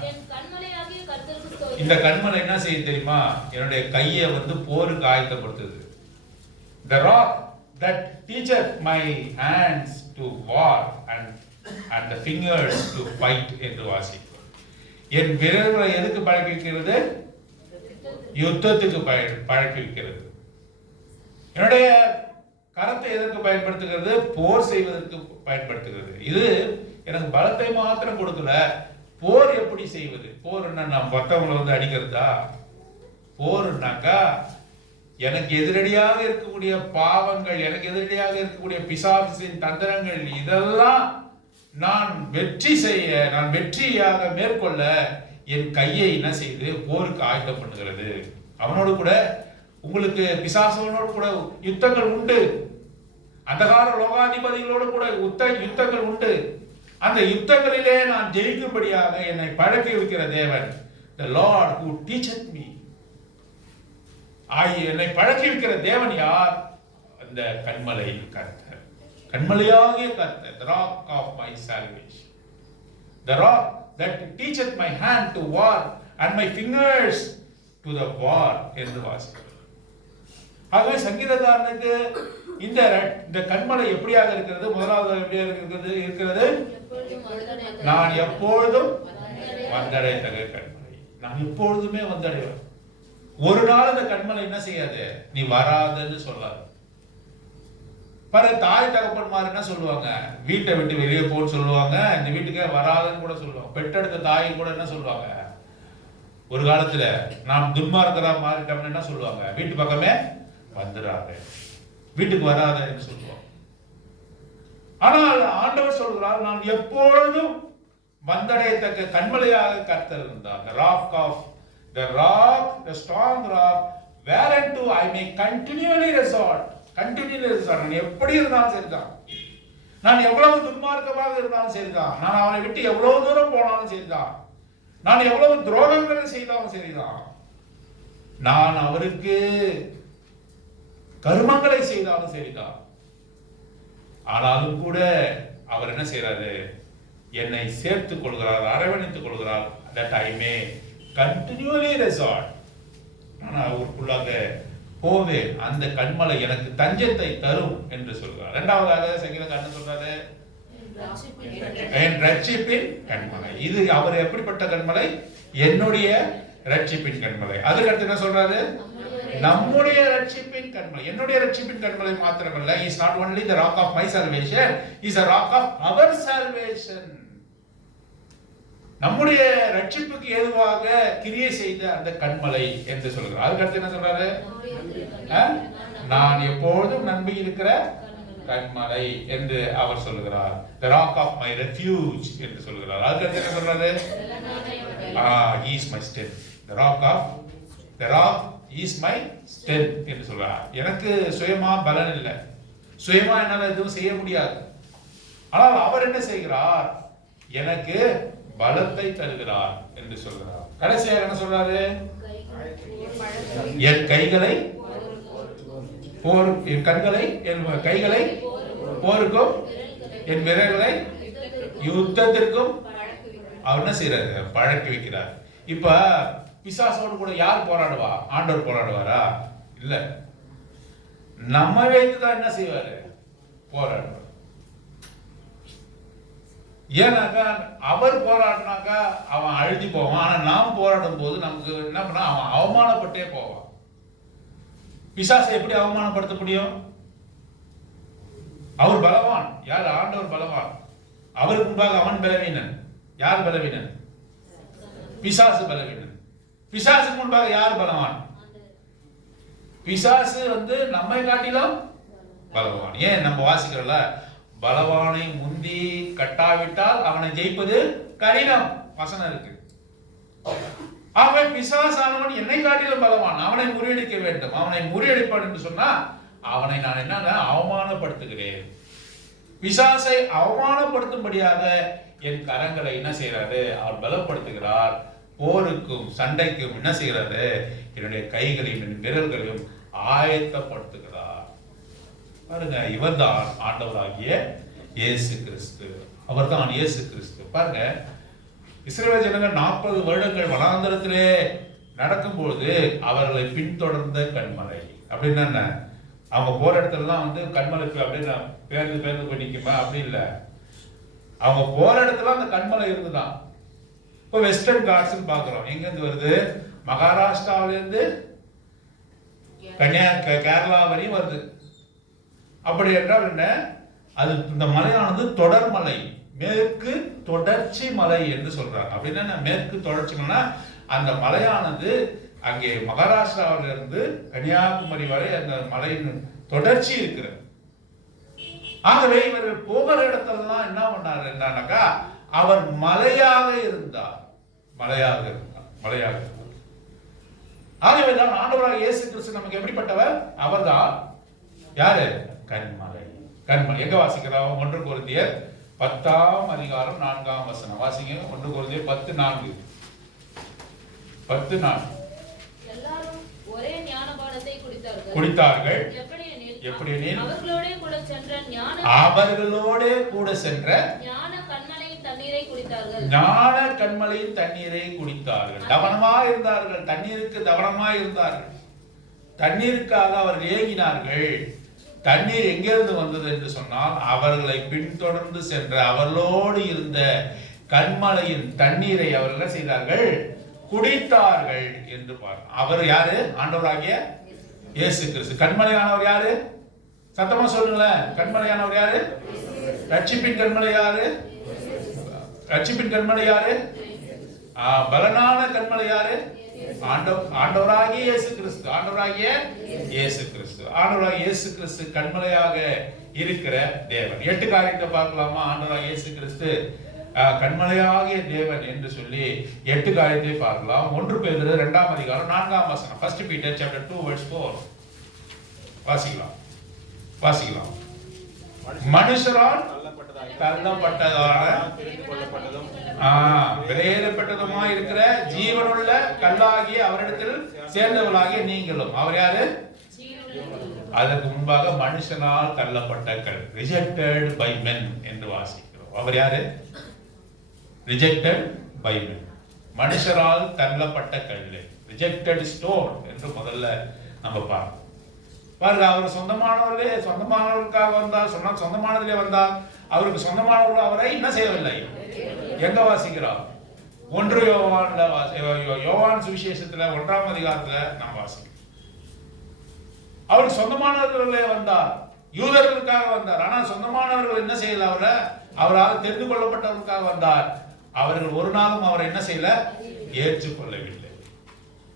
என் கண்மலையாகிய கர்த்தருக்கு ஸ்தோத்திரம். இந்த கண்மலை என்ன செய்ய தெரியுமா? என்னுடைய கையை போருக்கு ஆயத்தப்படுத்துது. The rock that teacheth my hands to war and the fingers to fight என்று வாசிக்கிறோம். என் விரல்களை எதுக்கு பழக்கி வைக்கிறது? யுத்தத்துக்கு பழக்கி வைக்கிறது. என்னுடைய கரத்தை எதற்கு பயன்படுத்துகிறது? போர் செய்வதற்கு பயன்படுத்துகிறது. இது எனக்கு பலத்தை மாத்திரம் கொடுக்கல. போர் எப்படி செய்வது? போர்னா நான் மற்றவங்களை அடிக்கிறதா? போர்னாக்கா எனக்கு எதிரடியாக இருக்கக்கூடிய பாவங்கள், எனக்கு எதிரடியாக இருக்கக்கூடிய பிசாசின் தந்திரங்கள், இதெல்லாம் நான் வெற்றி செய்ய, நான் வெற்றியாக மேற்கொள்ள என் கையை என்ன செய்து போருக்கு ஆயத்தம் பண்ணுகிறது. அவனோடு கூட உங்களுக்கு பிசாசனோடு கூட யுத்தங்கள் உண்டு. அந்த கால லோகாதிபதிகளோடு கூட யுத்தங்கள் உண்டு. அந்த யுத்தங்களிலே நான் ஜெயிக்கும்படியாக என்னை பழக்கி வைக்கிற தேவன், the Lord who teacheth me. என்னை பழக்கி வைக்கிற தேவன் யார்? அந்த கண்மலை கர்த்தர். கண்மலையாகிய கர்த்தர், the rock of my salvation, the rock that teacheth my hand to war and my fingers to the war என்று வாசிக்கிறோம். ஆகவே சங்கீதக்காரனுக்கு இந்த கண்மலை எப்படியாக இருக்கிறது? முதலாவது எப்படி இருக்கிறது? நான் எப்பொழுதும் வந்தடையத்தக்க கண்மலை. நான் எப்பொழுதுமே வந்தடைவேன். ஒரு நாள் அந்த கண்மலை என்ன செய்யாது, நீ வராதுன்னு சொல்லாது. பல தாய் தகப்பன்மார் என்ன சொல்லுவாங்க, வீட்டை விட்டு வெளியே போன்னு சொல்லுவாங்க, இந்த வீட்டுக்கே வராதுன்னு கூட சொல்லுவாங்க. பெற்றெடுத்த தாயை கூட என்ன சொல்லுவாங்க, ஒரு காலத்துல நாம் துன்மார்க்கரா மாறிட்டோம்னு என்ன சொல்லுவாங்க, வீட்டு பக்கமே வந்துடாத, வீட்டுக்கு வராத என்று சொல்லுவாங்க. ஆனால் ஆண்டவர் சொல்கிறார், நான் எப்பொழுதும் வந்தடையத்தக்க கண்மலையாக கர்த்தர் இருந்தார். The rock, the strong rock, whereunto I may continually resort. நான் எப்படி இருந்தாலும் சரிதான், நான் எவ்வளவு துன்மார்க்கமாக இருந்தாலும் சரிதான், நான் அவனை விட்டு எவ்வளவு தூரம் போனாலும் சரிதான், நான் எவ்வளவு துரோகங்களை செய்தாலும் சரிதான், நான் அவருக்கு கர்மங்களை செய்தாலும் சரிதான், ஆனாலும் கூட அவர் என்ன செய்யறாரு, என்னை சேர்த்துக் கொள்கிறார், அரவணைத்துக் கொள்கிறார். that I may continually resort. நான் அவருக்குள்ளாக போவேன், அந்த கண்மலை எனக்கு தஞ்சத்தை தரும் என்று சொல்கிறார். இரண்டாவதாக சங்கீதக்காரன் சொல்றாரு, என் ரட்சிப்பின் கண்மலை. இது அவர் எப்படிப்பட்ட கண்மலை? என்னுடைய ரட்சிப்பின் கண்மலை. அதுக்கு என்ன சொல்றாரு, நம்முடைய ரட்சிப்பின் கண்மலை. என்னுடைய ரட்சிப்பின் கண்மலை மாத்திரமல்ல, he is not only the rock of my salvation, he is a rock of our salvation. நம்முடைய ரட்சிப்புக்கு ஏதுவாக கிரியை செய்த அந்த கண்மலை என்று சொல்கிறார். அதுக்கு என்ன சொல்றாரு, நான் எப்பொழுதும் நம்பி இருக்கிற கண்மலை என்று அவர் சொல்கிறார். the rock of my refuge என்று சொல்கிறார். அதுக்கு என்ன சொல்றாரு, he is my strength. the rock is my strength என்று சொல்றார். எனக்கு சுயமா பலன் இல்லை, சுயமா என்னால எதுவும் செய்ய முடியாது, ஆனால் அவர் என்ன செய்கிறார், எனக்கு பலத்தை தருகிறார் என்று சொல்கிறார். கடைசியாக என்ன சொல்றாரு, என் கைகளை போருக்கும் என் விரல்களை யுத்தத்திற்கும் அவர் என்ன செய்யறாரு, பழக்கி வைக்கிறார். இப்ப பிசாசோடு கூட யார் போராடுவா? ஆண்டவர் போராடுவாரா? இல்ல, நம்ம வைத்துதான் என்ன செய்வாரு, போராடுவார். ஏன்னாக்கா அவர் போராடினாக்கா அவன் அழுதி போவான், ஆனா நாம் போராடும் போது நமக்கு என்ன பண்ணா, அவன் அவமானப்பட்டே போவான். பிசாசை எப்படி அவமானப்படுத்த முடியும்? அவர் பலவான். யார்? ஆண்டவர் பலவான். அவருக்கு முன்பாக அவன் பலவீனன். யார் பலவீனன்? பிசாசு பலவீனன். பிசாசுக்கு முன்பாக யார் பலவான்? பிசாசு நம்மை காட்டிலும் பலவான். ஏன் நம்ம வாசிக்கிறோம்ல, பலவானை முந்தி கட்டாவிட்டால் அவனை ஜெயிப்பது கடினம் வசனம் இருக்கு. ஆகவே பிசாசானவன் என்னை காட்டிலும் பலவான், அவனை முறியடிக்க வேண்டும். அவனை முறியடிப்பான் என்று சொன்னா அவனை நான் என்ன அவமானப்படுத்துகிறேன். பிசாசை அவமானப்படுத்தும்படியாக என் கரங்களை என்ன செய்யறாரு, அவர் பலப்படுத்துகிறார். போருக்கும் சண்டைக்கும் என்ன செய்யறாரு, என்னுடைய கைகளையும் என் விரல்களையும் ஆயத்தப்படுத்துகிறார். பாருங்க, இவர் தான் ஆண்டவராகிய இயேசு கிறிஸ்து. அவர் தான் இயேசு கிறிஸ்து. பாருங்க, இஸ்ரவேல் ஜனங்கள் 40 வருடங்கள் வனாந்தரத்திலே நடக்கும்போது அவர்களை பின்தொடர்ந்த கண்மலை. அப்படின்னா என்ன, அவங்க போற இடத்துலலாம் கண்மலைக்கு அப்படின்னு பேர்ந்து போய் நிற்குமா? அப்படி இல்லை, அவங்க போற இடத்துல அந்த கண்மலை இருந்துதான். இப்போ வெஸ்டர்ன் காட்ஸ் பாக்குறோம், எங்க இருந்து வருது, மகாராஷ்டிராவில இருந்து கேரளா வரையும் வருது. அப்படி என்றால் என்ன, அது இந்த மலையானது தொடர்மலை, மேற்கு தொடர்ச்சி மலை என்று சொல்றாங்க. அப்படின்னா மேற்கு தொடர்ச்சி மலைனா அந்த மலையானது அங்கே மகாராஷ்டிராவில இருந்து கன்னியாகுமரி வரை அந்த மலையின் தொடர்ச்சி இருக்கிறது. ஆகவே இவர்கள் போகிற இடத்துலலாம் என்ன பண்ணாரு என்னன்னாக்கா, அவர் மலையாக இருந்தார். ஆகவேதான் ஆண்டவராகிய இயேசு கிறிஸ்து நமக்கு எப்படிப்பட்டவர்? அவர்தான் யாரு? கண்மலை. எங்க வாசிக்கிறோம்? 1 கொரிந்தியர் 10:4 வாசிங்க. 1 கொரிந்தியர் 10:4. எல்லாரும் ஒரே ஞானபானத்தை குடித்தார்கள். எப்படி எனில் அவர்களோட கூட சென்ற ஞான கன்மலையின் தண்ணீரை குடித்தார்கள். கவனமாக இருந்தார்கள், தண்ணீருக்கு கவனமாக இருந்தார்கள். தண்ணீருக்காக அவர்கள் ஏங்கினார்கள். தண்ணீர் எங்கிருந்து வந்தது என்று சொன்னால் அவர்களை பின்தொடர்ந்து சென்ற அவர்களோடு இருந்த கன்மலையின் தண்ணீரை அவர்கள் செய்தார்கள், குடித்தார்கள் என்று பார்க்கிறோம். அவர் யாரு? ஆண்டவராகிய இயேசு கிறிஸ்து. கன்மலையானவர் யாரு? சத்தமா சொல்லுங்களேன். கன்மலையானவர் யாரு? ரட்சிப்பின் கன்மலை யாரு? ரட்சிப்பின் கன்மலை யாரு? பலனான கன்மலை யாரு? ஆண்டவராகிய இயேசு கிறிஸ்து. ஆண்டவராகிய இயேசு கிறிஸ்து. ஆண்டவராகிய இயேசு கிறிஸ்து கன்மலையாக இருக்கிற தேவன். 8 காரியத்தை பார்க்கலாமா? ஆண்டவராகிய இயேசு கிறிஸ்து கன்மலையாகிய தேவன் என்று சொல்லி 8 காரியத்தை பார்க்கலாம். 1 பேதுரு 2ஆம் அதிகாரம் 4ஆம் வசனம். 1 Peter chapter 2 verse 4 வாசிக்கலாம். மனுஷரால் தள்ளப்பட்டதான விலையேறப்பட்டதுமாய் இருக்கிற ஜீவனுள்ள கல்லாகிய அவரிடத்தில் சேர்ந்தவர்களாகிய நீங்களும். அவர் யாரு? அதற்கு முன்பாக மனுஷனால் தள்ளப்பட்ட கல், ரிஜெக்டட் பை men என்று வாசிக்கிறோம். அவர் யாரு? ரிஜெக்டட் பை men, மனுஷரால் தள்ளப்பட்ட கல், ரிஜெக்டட் ஸ்டோன் என்று முதல்ல நம்ம பார்ப்போம். பாருங்க, அவர் சொந்தமானவர்களுக்காக வந்தார். சொந்தமானதிலே வந்தார். அவருக்கு சொந்தமானவர்கள் அவரை என்ன செய்யவில்லை. எங்க வாசிக்கிறோம்? 1 யோவான் சுவிசேஷத்துல 1ஆம் அதிகாரத்துல நாம் வாசிக்கிறோம். அவர் சொந்தமானவர்களே வந்தார், யூதர்களுக்காக வந்தார். ஆனால் சொந்தமானவர்கள் என்ன செய்யல, அவரால் தெரிந்து கொள்ளப்பட்டவர்களுக்காக வந்தார். அவர்கள் ஒரு நாளும் அவரை என்ன செய்யல, ஏற்றுக்கொள்ளவில்லை.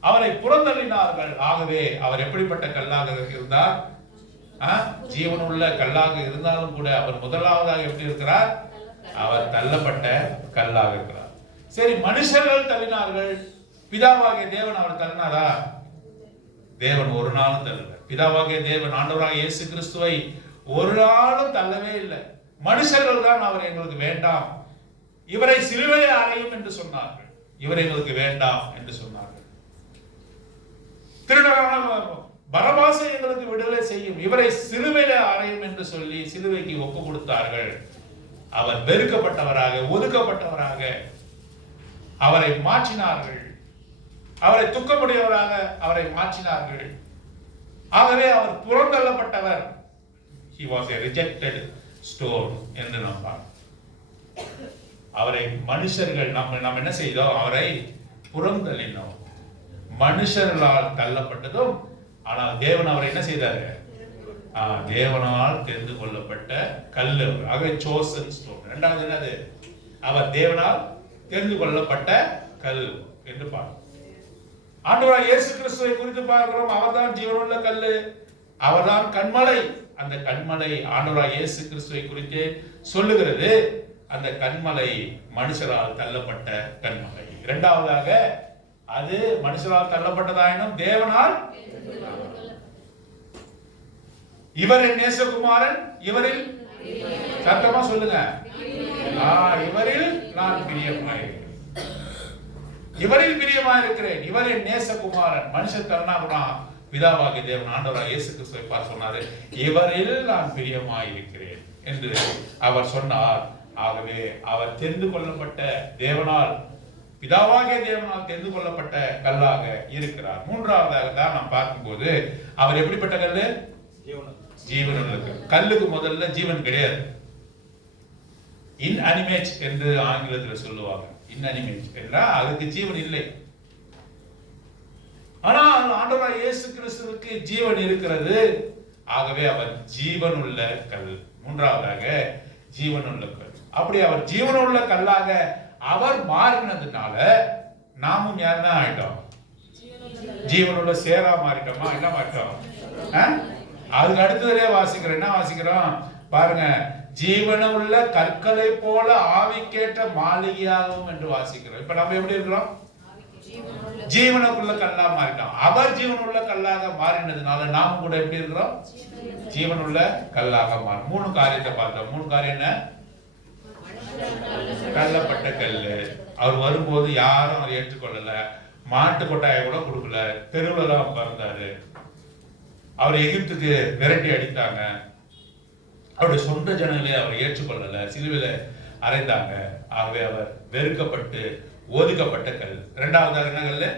அவரை புறந்தள்ளினார்கள். ஆகவே அவர் எப்படிப்பட்ட கல்லாக இருந்தார்? ஜீவனுள்ள கல்லாக இருந்தாலும் கூட அவர் முதலாவதாக எப்படி இருக்கிறார்? அவர் தள்ளப்பட்ட கல்லாக இருக்கிறார். சரி, மனுஷர்கள் தள்ளினார்கள், பிதாவாகிய தேவன் அவர் தள்ளினாரா? தேவன் ஒரு நாளும் தள்ளல. பிதாவாகிய தேவன் ஆண்டவராக இயேசு கிறிஸ்துவை ஒரு நாளும் தள்ளவே இல்லை. மனுஷர்கள் தான் அவர் எங்களுக்கு வேண்டாம், இவரை சிலுவையை அறையும் என்று சொன்னார்கள். இவர் எங்களுக்கு வேண்டாம் என்று சொன்னார்கள். திருடரான பரபாசை எங்களுக்கு விடுதலை செய்யும், இவரை சிலுவையில அறையும் என்று சொல்லி சிலுவைக்கு ஒப்பு கொடுத்தார்கள். அவர் வெறுக்கப்பட்டவராக, ஒதுக்கப்பட்டவராக அவரை மாற்றினார்கள். அவரை துக்கமுடையவராக அவரை மாற்றினார்கள். ஆகவே அவர் புறந்தள்ளப்பட்டவர். He was a rejected stone என்று நாம் பார்க்கிறோம். அவரை மனுஷர்கள் நாம் என்ன செய்தோம்? அவரை புறந்தள்ளினோம். மனுஷர்களால் தள்ளப்பட்டதும், ஆனால் தேவன் அவரை என்ன செய்தாரு? தேவனால் தெரிந்து கொள்ளப்பட்ட கல்லு. ஆகவே chosen stone. இரண்டாவது என்னது? அவர் தேவனால் தெரிந்து கொள்ளப்பட்ட கல் என்று பார்க்கிறோம். ஆண்டவராகிய இயேசு கிறிஸ்துவை குறித்து பார்க்கிறோம். அவர்தான் ஜீவனுள்ள கல்லு, அவர்தான் கன்மலை. அந்த கன்மலை ஆண்டவராகிய இயேசு கிறிஸ்துவை குறித்து சொல்லுகிறது. அந்த கன்மலை மனுஷரால் தள்ளப்பட்ட கன்மலை. இரண்டாவதாக அது மனுஷரால் தள்ளப்பட்டதாயினும் தேவனால் இவர் என் நேசகுமாரன், இவரில் சத்தமா சொல்லுங்க, இவரில் நான் பிரியமாயிருக்கிறேன். இவரில் பிரியமாயிருக்கிறேன், இவர் என் நேசகுமாரன். மனுஷன் தள்ளனா பிதாவாகிய தேவன் ஆண்டவராகிய இயேசு கிறிஸ்துவை பார்த்து சொன்னாரு, இவரில் நான் பிரியமாயிருக்கிறேன் என்று அவர் சொன்னார். ஆகவே அவர் தெரிந்து கொள்ளப்பட்ட தேவனால், பிதாவாகிய தேவனால் தெரிந்து கொள்ளப்பட்ட கல்லாக இருக்கிறார். மூன்றாவதாக தான் நாம் பார்க்கும்போது அவர் எப்படிப்பட்ட கல்லு? ஜீவனுள்ள கல். கல்லுக்கு முதல்ல ஜீவன் கிடையாது. இன்அனிமேட் என்று ஆங்கிலத்தில் சொல்லுவாங்க. இன்அனிமேட் என்றால் அதுக்கு ஜீவன் இல்லை. ஆனால் ஆண்டவராகிய இயேசு கிறிஸ்துவுக்கு ஜீவன் இருக்கிறது. ஆகவே அவர் ஜீவனுள்ள கல். மூன்றாவதாக ஜீவனுள்ள கல். அப்படி அவர் ஜீவனுள்ள கல்லாக அவர் மாறினதுனால நாமும் யாருன்னா ஆயிட்டோம்? ஜீவனுள்ள சேரா மாறிட்டோமா? என்ன மாறிட்டோம்? அதுக்கு அடுத்ததுலே வாசிக்கிறோம். என்ன வாசிக்கிறோம் பாருங்க, ஜீவனுள்ள கற்களை போல ஆவிக்கேற்ற மாளிகையாகவும் என்று வாசிக்கிறோம். இப்ப நம்ம எப்படி இருக்கிறோம்? ஜீவனுக்குள்ள கல்லா மாறிட்டோம். அவர் ஜீவனுள்ள கல்லாக மாறினதுனால நாமும் கூட எப்படி இருக்கிறோம்? ஜீவனுள்ள கல்லாக மாறும். 3 காரியத்தை பார்த்தோம். 3 காரியம் என்ன? தள்ளப்பட்ட கல்லு. அவர் வரும்போது யாரும் அவர் ஏற்றுக்கொள்ளல, மாட்டு கொட்டாயை கூட கொடுக்கல, தெருவுல தான் பிறந்தாரு. அவர் எகிப்துக்கு விரட்டி அடித்தாங்க. அவருடைய சொந்த ஜனங்களே அவர் ஏற்றுக்கொள்ளல, சிலுவையில அறைந்தாங்க. ஆகவே அவர் வெறுக்கப்பட்டு ஒதுக்கப்பட்ட கல். இரண்டாவதாக என்ன கல்லு?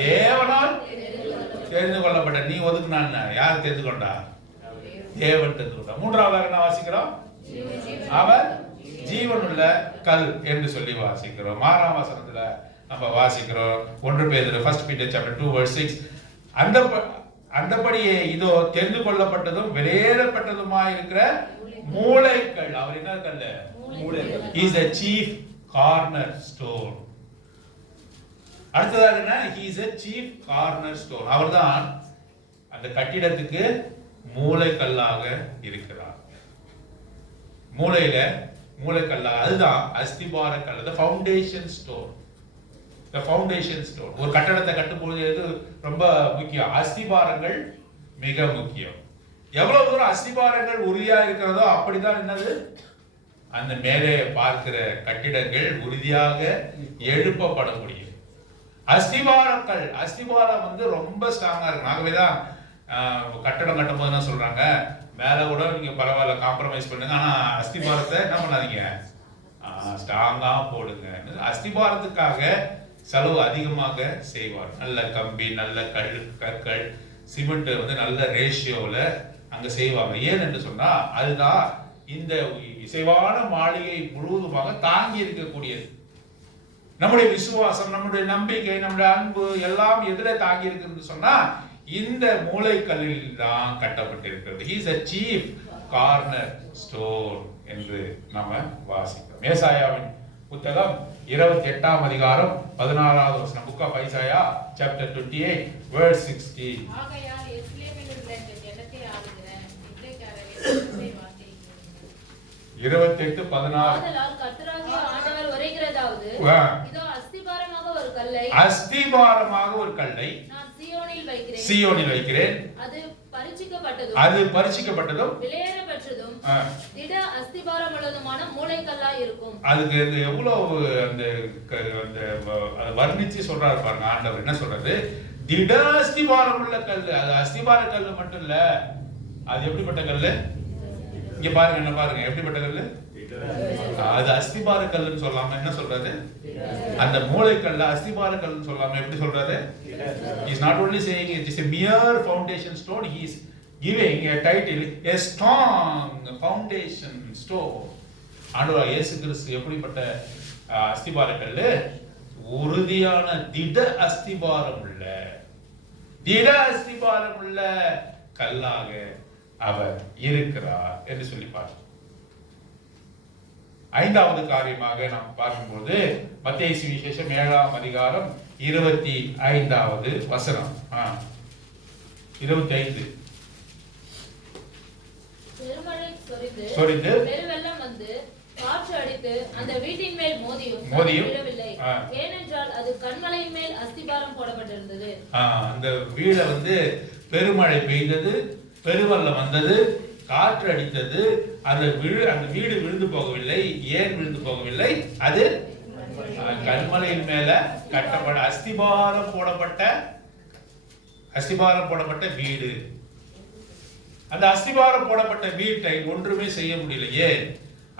தேவனால் தெரிந்து கொள்ளப்பட்ட. நீ ஒதுக்குனான், யார் தெரிந்து கொண்டா? தேவன் தெரிந்து கொண்டா. மூன்றாவதாக என்ன வாசிக்கிறோம்? அவர் ஜீவனுள்ள கல் என்று சொல்லி வாசிக்கிறோம். 6ஆம் வசனத்துல நம்ம வாசிக்கிறோம் 1 பேதுரு 1 Peter chapter 2 verse 6. அந்தபடியே இதோ தெரிந்து கொள்ளப்பட்டதும் வெளியேறப்பட்டதுமாய் இருக்கிற மூளைக்கல். அவர் என்ன கல்? மூளைக்கல். He is a chief cornerstone. அடுத்ததாக என்ன? He is a chief cornerstone. அவர்தான் அந்த கட்டிடத்துக்கு மூளைக்கல்லாக இருக்கிறார். மூளைக்கல்லா, அதுதான் அஸ்திபார கல், the foundation stone. The foundation stone. ஒரு கட்டடத்தை கட்டும்போது எது ரொம்ப முக்கியம்? அஸ்திபாரங்கள் மிக முக்கியம். எவ்வளவு தூரம் அஸ்திபாரங்கள் உறுதியா இருக்கிறதோ அப்படிதான் என்னது, அந்த மேலே பார்க்கிற கட்டிடங்கள் உறுதியாக எழுப்பப்பட முடியும். அஸ்திபாரம் வந்து ரொம்ப ஸ்ட்ராங்கா இருக்கும். ஆகவேதான் கட்டடம் கட்டும் போது என்ன சொல்றாங்க, மேல கூட நீங்க பரவாயில்ல காம்ப்ரமைஸ் பண்ணுங்க, ஆனா அஸ்திபாரத்தை என்ன பண்ணாதீங்க, ஸ்ட்ராங்கா போடுங்க. அஸ்திபாரத்துக்காக செலவு அதிகமாக செய்வார். நல்ல கம்பி, நல்ல கற்கள், சிமெண்ட் வந்து நல்ல ரேஷியோல அங்க செய்வாங்க. ஏன் என்று சொன்னா அதுதான் இந்த இசைவான மாளிகை முழுவதுமாக தாங்கி இருக்கக்கூடியது. நம்முடைய விசுவாசம், நம்முடைய நம்பிக்கை, நம்முடைய அன்பு எல்லாம் எதுல தாங்கி இருக்குன்னு சொன்னா இந்த மூளைக்கல்லில் தான் கட்டப்பட்டிருக்கிறது. He is a chief cornerstone என்று நாம வாசிக்கிறோம். ஏசாயாவின் புத்தகம் 28ஆம் அதிகாரம் 16வது வசனம். Book of Isaiah chapter 28 verse 16. ஆகையால் எருசலேமில் உள்ள இந்த ஜனத்தை ஆளுகிற நித்திரைக்காரரே வார்த்தை 28:16. ஆதலால் கர்த்தராகிய ஆண்டவர் உரைக்கிறதாவது, இதோ அஸ்திபாரமாக ஒரு கல்லை நான் சீயோனில் வைக்கிறேன். அது பரிசுக்கப்பட்டதும் விலையேறப்பெற்றதும் திட அஸ்திபாரம் உள்ளதுமான மூளைக்கல்லாய் இருக்கும். அதுக்கு எவ்வளவு அந்த வர்ணிச்சு சொல்றாரு பாருங்க ஆண்டவர். என்ன சொல்றது? திட அஸ்திபாரம் உள்ள கல். அது அஸ்திபார கல் மட்டும் இல்ல, அது எப்படிப்பட்ட கல்லு? இங்க பாருங்க, என்ன பாருங்க, எப்படிப்பட்ட கல்லு? அது அஸ்திபார கல்லுன்னு சொல்லாம என்ன சொல்றாரு? அந்த மூளைக்கல்ல அஸ்திபார கல்லுன்னு சொல்லாம எப்படி சொல்றாரு? He is not only saying it is a mere foundation stone, he is giving a title, a strong foundation stone. ஆண்டவர் இயேசு கிறிஸ்து எப்படிப்பட்ட அஸ்திபார கல்லு? உறுதியான திட அஸ்திபாரம் உள்ள கல்லாக அவர் இருக்கிறார் என்று சொல்லி பார்க்கிறோம். 5வது காரியமாக நாம் பார்க்கும்போது மத்தேயு சுவிசேஷம் 7ஆம் அதிகாரம் 25வது வசனம். 25. பெருமழை சொரிந்து பெருவெள்ளம் வந்து காற்று அடித்து அந்த வீட்டின் மேல் மோதியும் விழவில்லை, ஏனென்றால் அது கன்மலையின் மேல் அஸ்திபாரம் போடப்பட்டிருந்தது. அந்த வீட வந்து பெருமழை பெய்தது, பெருவெள்ளம் வந்தது, காற்று அடித்தது, அந்த வீடு விழுந்து போகவில்லை. ஏன் விழுந்து போகவில்லை? அது கல்மலையின் மேல கட்டப்பட்ட அஸ்திபாரம் போடப்பட்ட வீடு. அந்த அஸ்திபாரம் போடப்பட்ட வீட்டை ஒன்றுமே செய்ய முடியலையே.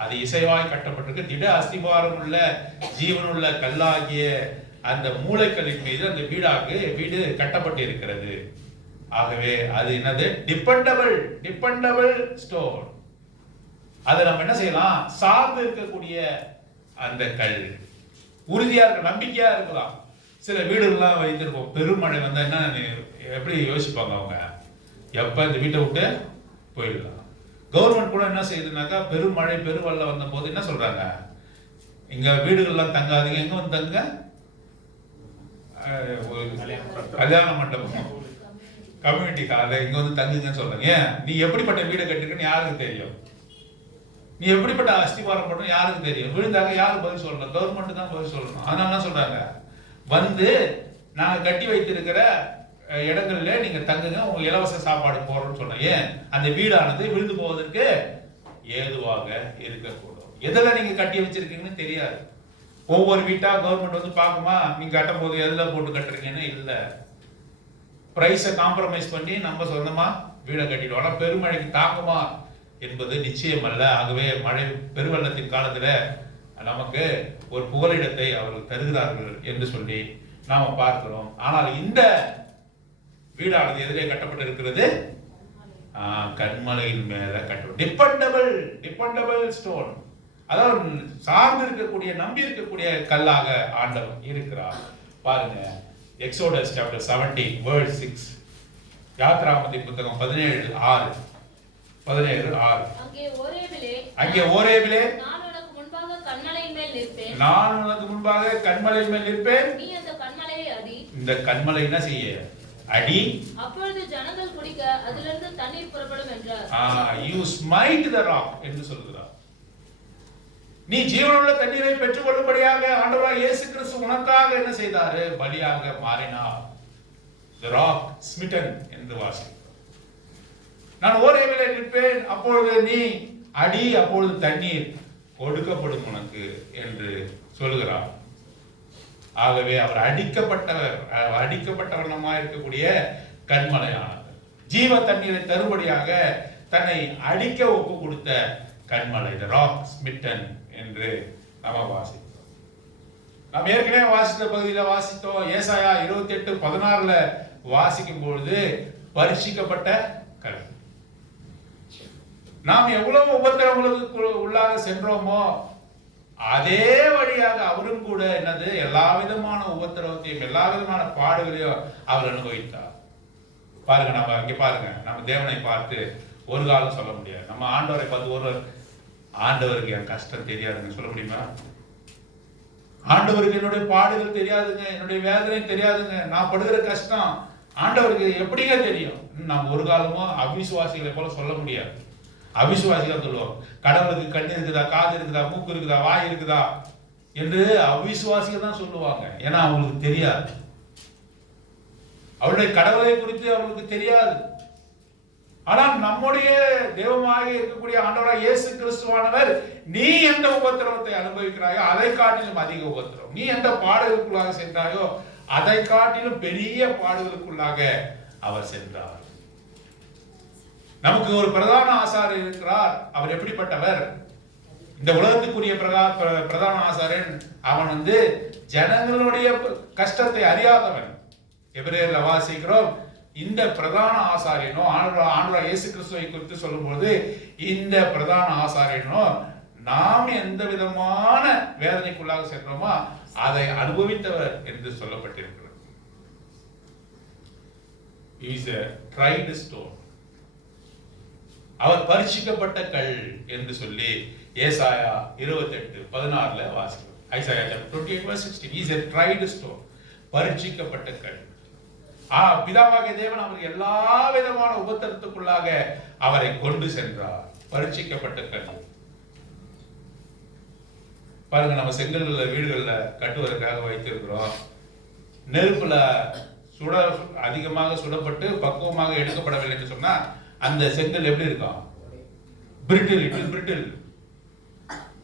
அது இசைவாய் கட்டப்பட்டிருக்கு. திட அஸ்திபாரம் உள்ள ஜீவனுள்ள கல்லாகிய அந்த மூளைக்கல்லின் மீது அந்த வீடு கட்டப்பட்டு இருக்கிறது. ஆகவே அது என்னது? Dependable stone. அதை நம்ம என்ன செய்யலாம்? சார்ந்து இருக்கக்கூடிய அந்த கல் உறுதியா இருக்க, நம்பிக்கையா இருக்கலாம். சில வீடுகள்லாம் வைத்திருப்போம், பெருமழை வந்தா என்ன எப்படி யோசிப்பாங்க அவங்க? எப்ப இந்த வீட்டை விட்டு போயிடலாம். கவர்மெண்ட் கூட என்ன செய்யுதுனாக்கா, பெருமழை பெருவெள்ளம் வந்த போது என்ன சொல்றாங்க, இங்க வீடுகள்லாம் தங்காதீங்க, எங்க வந்து தங்க? கல்யாண மண்டபம், கம்யூனிட்டி ஹால், இங்க வந்து தங்குங்கன்னு சொல்றாங்க. ஏன்? நீ எப்படிப்பட்ட வீடை கட்டிருக்கன்னு யாருக்கு தெரியும்? நீ எப்படிப்பட்ட அஸ்திபாரம் போட்டோம் யாருக்கு தெரியும்? விழுந்தாங்க யாருக்கு பதில் சொல்லணும்? கவர்மெண்ட் தான் பதில் சொல்லணும். அதனால என்ன சொல்றாங்க, வந்து நாங்க கட்டி வைத்திருக்கிற இடங்கள்ல நீங்க தங்குங்க, உங்க இலவச சாப்பாடு போறோம்னு சொன்னேன். ஏன்? அந்த வீடானது விழுந்து போவதற்கு ஏதுவாக இருக்கக்கூடும். எதில் நீங்க கட்டி வச்சிருக்கீங்கன்னு தெரியாது. ஒவ்வொரு வீட்டா கவர்மெண்ட் வந்து பார்க்குமா, நீங்க கட்டும் போது எதுல போட்டு கட்டுறீங்கன்னு இல்ல. பிரைஸை காம்ப்ரமைஸ் பண்ணி நம்ம சொந்தமா வீடை கட்டிடுவோம். ஆனால் பெருமழைக்கு தாங்குமா என்பது நிச்சயம் அல்ல. ஆகவே மழை பெருவெள்ளத்தின் காலத்துல நமக்கு ஒரு புகலிடத்தை அவர்கள் தருகிறார்கள் என்று சொல்லி நாம பார்க்கிறோம். ஆனால் இந்த வீடானது எதிரே கட்டப்பட்டு இருக்கிறது, கண்மலையின் மேல கட்டப்படும் டிபெண்டபிள் ஸ்டோன். அதாவது சார்ந்து இருக்கக்கூடிய, நம்பி இருக்கக்கூடிய கல்லாக ஆண்டவர் இருக்கிறார். பாருங்க, எக்ஸோடஸ் சாப்டர் 70 வேர்ஸ் 6, யாத்ராகமத்தின் புத்தகம் 17:6. அங்கே ஓரேபிலே நான் உனக்கு முன்பாக கண்மலையின் மேல் நிற்பேன், நீ அந்த கண்மலையை அடி. இந்த கண்மலை என்ன செய்ய? அடி. அப்பொழுது ஜனங்கள் குடிக்க அதிலிருந்து தண்ணீர் புறப்படும் என்றார். You smite the rock என்று சொல்கிறார். நீ ஜீவனுள்ள தண்ணீரை பெற்றுக்கொள்ளும்படியாக ஆண்டவராகிய இயேசு கிறிஸ்து உனக்காக என்ன செய்தாரு? பலியாக மாறினார். The rock smitten என்று வாசிக்கிறோம். நான் ஓரேபிலே நிற்பேன், அப்பொழுது நீ அடி, அப்பொழுது தண்ணீர் கொடுக்கப்படும் உனக்கு என்று சொல்கிறார். ஆகவே அவர் அடிக்கப்பட்டவனமாக இருக்கக்கூடிய கண்மலையானவர், ஜீவ தண்ணீரை தரும்படியாக தன்னை அடிக்க ஒப்பு கொடுத்த கண்மலை, the rock smitten என்று நாம் வாசித்தோம். நாம் ஏற்கனவே வாசித்த பகுதியில் வாசித்தோம். ஏசாயா 28:16 வாசிக்கும் பொழுது பரீட்சிக்கப்பட்ட கல். நாம் எவ்வளவு உபத்திரவங்களுக்கு உள்ளாக சென்றோமோ அதே வழியாக அவரும் கூட என்னது, எல்லா விதமான உபத்திரவத்தையும் எல்லா விதமான பாடுகளையும் அவர் அனுபவித்தார். பாருங்க, நம்ம இங்க பாருங்க, நம்ம தேவனை பார்த்து ஒரு காலம் சொல்ல முடியாது. நம்ம ஆண்டவரை பார்த்து ஆண்டவருக்கு என் கஷ்டம் தெரியாதுங்க சொல்ல முடியுமா? ஆண்டவருக்கு என்னுடைய பாடுகள் தெரியாதுங்க, என்னுடைய வேதனை தெரியாதுங்க, நான் படுகிற கஷ்டம் ஆண்டவருக்கு எப்படிங்க தெரியும்? நாம் ஒரு காலமும் அவிசுவாசிகளை போல சொல்ல முடியாது. அவிசுவாசிகள் சொல்லுவோம், கடவுளுக்கு கண் இருக்குதா, காது இருக்குதா, மூக்கு இருக்குதா, வாய் இருக்குதா என்று அவிசுவாசிகள் தான் சொல்லுவாங்க. ஏன்னா அவங்களுக்கு தெரியாது, அவருடைய கடவுளை குறித்து அவங்களுக்கு தெரியாது. ஆனால் நம்முடைய தெய்வமாக இருக்கக்கூடிய ஆண்டவராகிய இயேசு கிறிஸ்துவானவர், நீ எந்த உபத்திரவத்தை அனுபவிக்கிறாயோ அதை காட்டிலும் அதிக உபத்திரவம், நீ எந்த பாடுகளுக்குள்ளாக சென்றாயோ அதை காட்டிலும் பெரிய பாடுகளுக்குள்ளாக அவர் சென்றார். நமக்கு ஒரு பிரதான ஆசாரியர் இருக்கிறார். அவர் எப்படிப்பட்டவர்? இந்த உலகத்துக்குரிய பிரதான ஆசாரியன் அவன் ஜனங்களுடைய கஷ்டத்தை அறியாதவன். எபிரேயர்ல வாசிக்கிறோம், இந்த பிரதான ஆசாரியனோ ஆண்டவராகிய இயேசு கிறிஸ்துவை குறித்து சொல்லும்போது, இந்த பிரதான ஆசாரியனோ நாம் எந்த விதமான வேதனைக்குள்ளாக சென்றோமோ அதை அனுபவித்தவர் என்று சொல்லப்பட்டிருக்கிறது. He is a tried stone. அவர் பரீட்சிக்கப்பட்ட கல் என்று சொல்லி ஏசாயா 28:16 வாசிக்கிறோம். Isaiah 28:16. He is a tried stone. பரீட்சிக்கப்பட்ட கல். பிதாவாகிய தேவன் அவருக்கு எல்லா விதமான உபத்திரத்துக்குள்ளாக அவரை கொண்டு சென்றார். பரீட்சிக்கப்பட்ட கல். பாருங்க, நம்ம செங்கல்ல வீடுகள்ல கட்டுவதற்காக வைத்திருக்கிறோம். நெருப்புல அதிகமாக சுடப்பட்டு பக்குவமாக எடுக்கப்படவில்லை என்று சொன்னா அந்த செங்கல் எப்படி இருக்கும்? Brittle. It is brittle.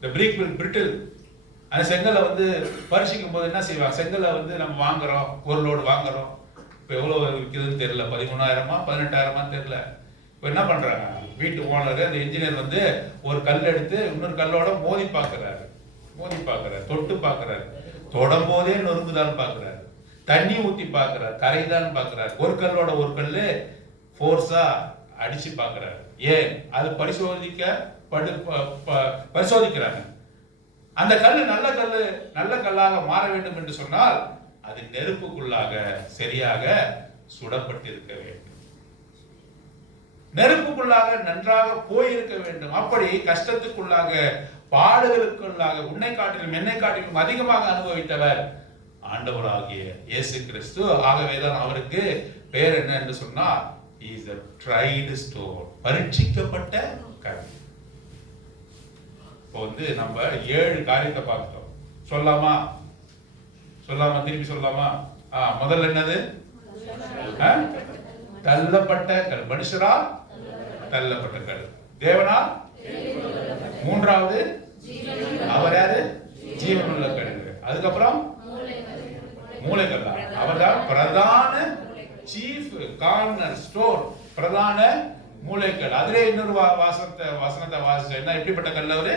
the brick will brittle. அந்த செங்கலை பரிசிக்கும் போது என்ன செய்வாங்க? செங்கலை நம்ம வாங்குறோம், ஒரு லோடு வாங்குறோம். இப்போ எவ்வளோ விற்குதுன்னு தெரியல, 13,000 18,000 தெரியல. இப்போ என்ன பண்றாங்க? வீட்டு ஓனர் அந்த இன்ஜினியர் ஒரு கல் எடுத்து இன்னொரு கல்லோட மோதி பார்க்கிறாரு, தொட்டு பார்க்கிறாரு, தொடும் போதே நொறுங்குதான்னு பார்க்கிறாரு, தண்ணி ஊற்றி பார்க்கிறாரு, கரைதான்னு பார்க்கிறாரு, ஒரு கல்லோட ஒரு கல் ஃபோர்ஸா அடிச்சு பார்க்கிறாரு. ஏன்? அது பரிசோதிக்கிறாங்க. அந்த கல் நல்ல கல்லாக மாற வேண்டும் என்று சொன்னால் அது நெருப்புக்குள்ளாக சரியாக சுடப்பட்டிருக்க வேண்டும், நெருப்புக்குள்ளாக நன்றாக போயிருக்க வேண்டும். அப்படி கஷ்டத்துக்குள்ளாக பாடுகளுக்குள்ளாக உன்னை காட்டிலும் என்னை காட்டிலும் அதிகமாக அனுபவித்தவர் ஆண்டவராகிய இயேசு கிறிஸ்து. ஆகவேதான் அவருக்கு பேர் என்ன என்று சொன்னால் he is a tried stone, பரீட்சிக்கப்பட்ட கல். இப்போ நம்ம 7 காரியத்தை பார்த்தோம். சொல்லாமா திருப்பி சொல்லாமா? முதல்ல என்னது? தள்ளப்பட்ட கல். மனுஷரால் தள்ளப்பட்ட கல், தேவனால். மூன்றாவது அவர் யாரு? ஜீவனுள்ள கல். அதுக்கப்புறம் மூளைக்கல்லா, அவர்தான் பிரதான சீஃப் கார்னர் ஸ்டோன், பிரதான மூலைக்கல். அதிலே இன்னொரு வசனத்தை வாசிச்சோம். என்ன எப்படிப்பட்ட கல் அவரு?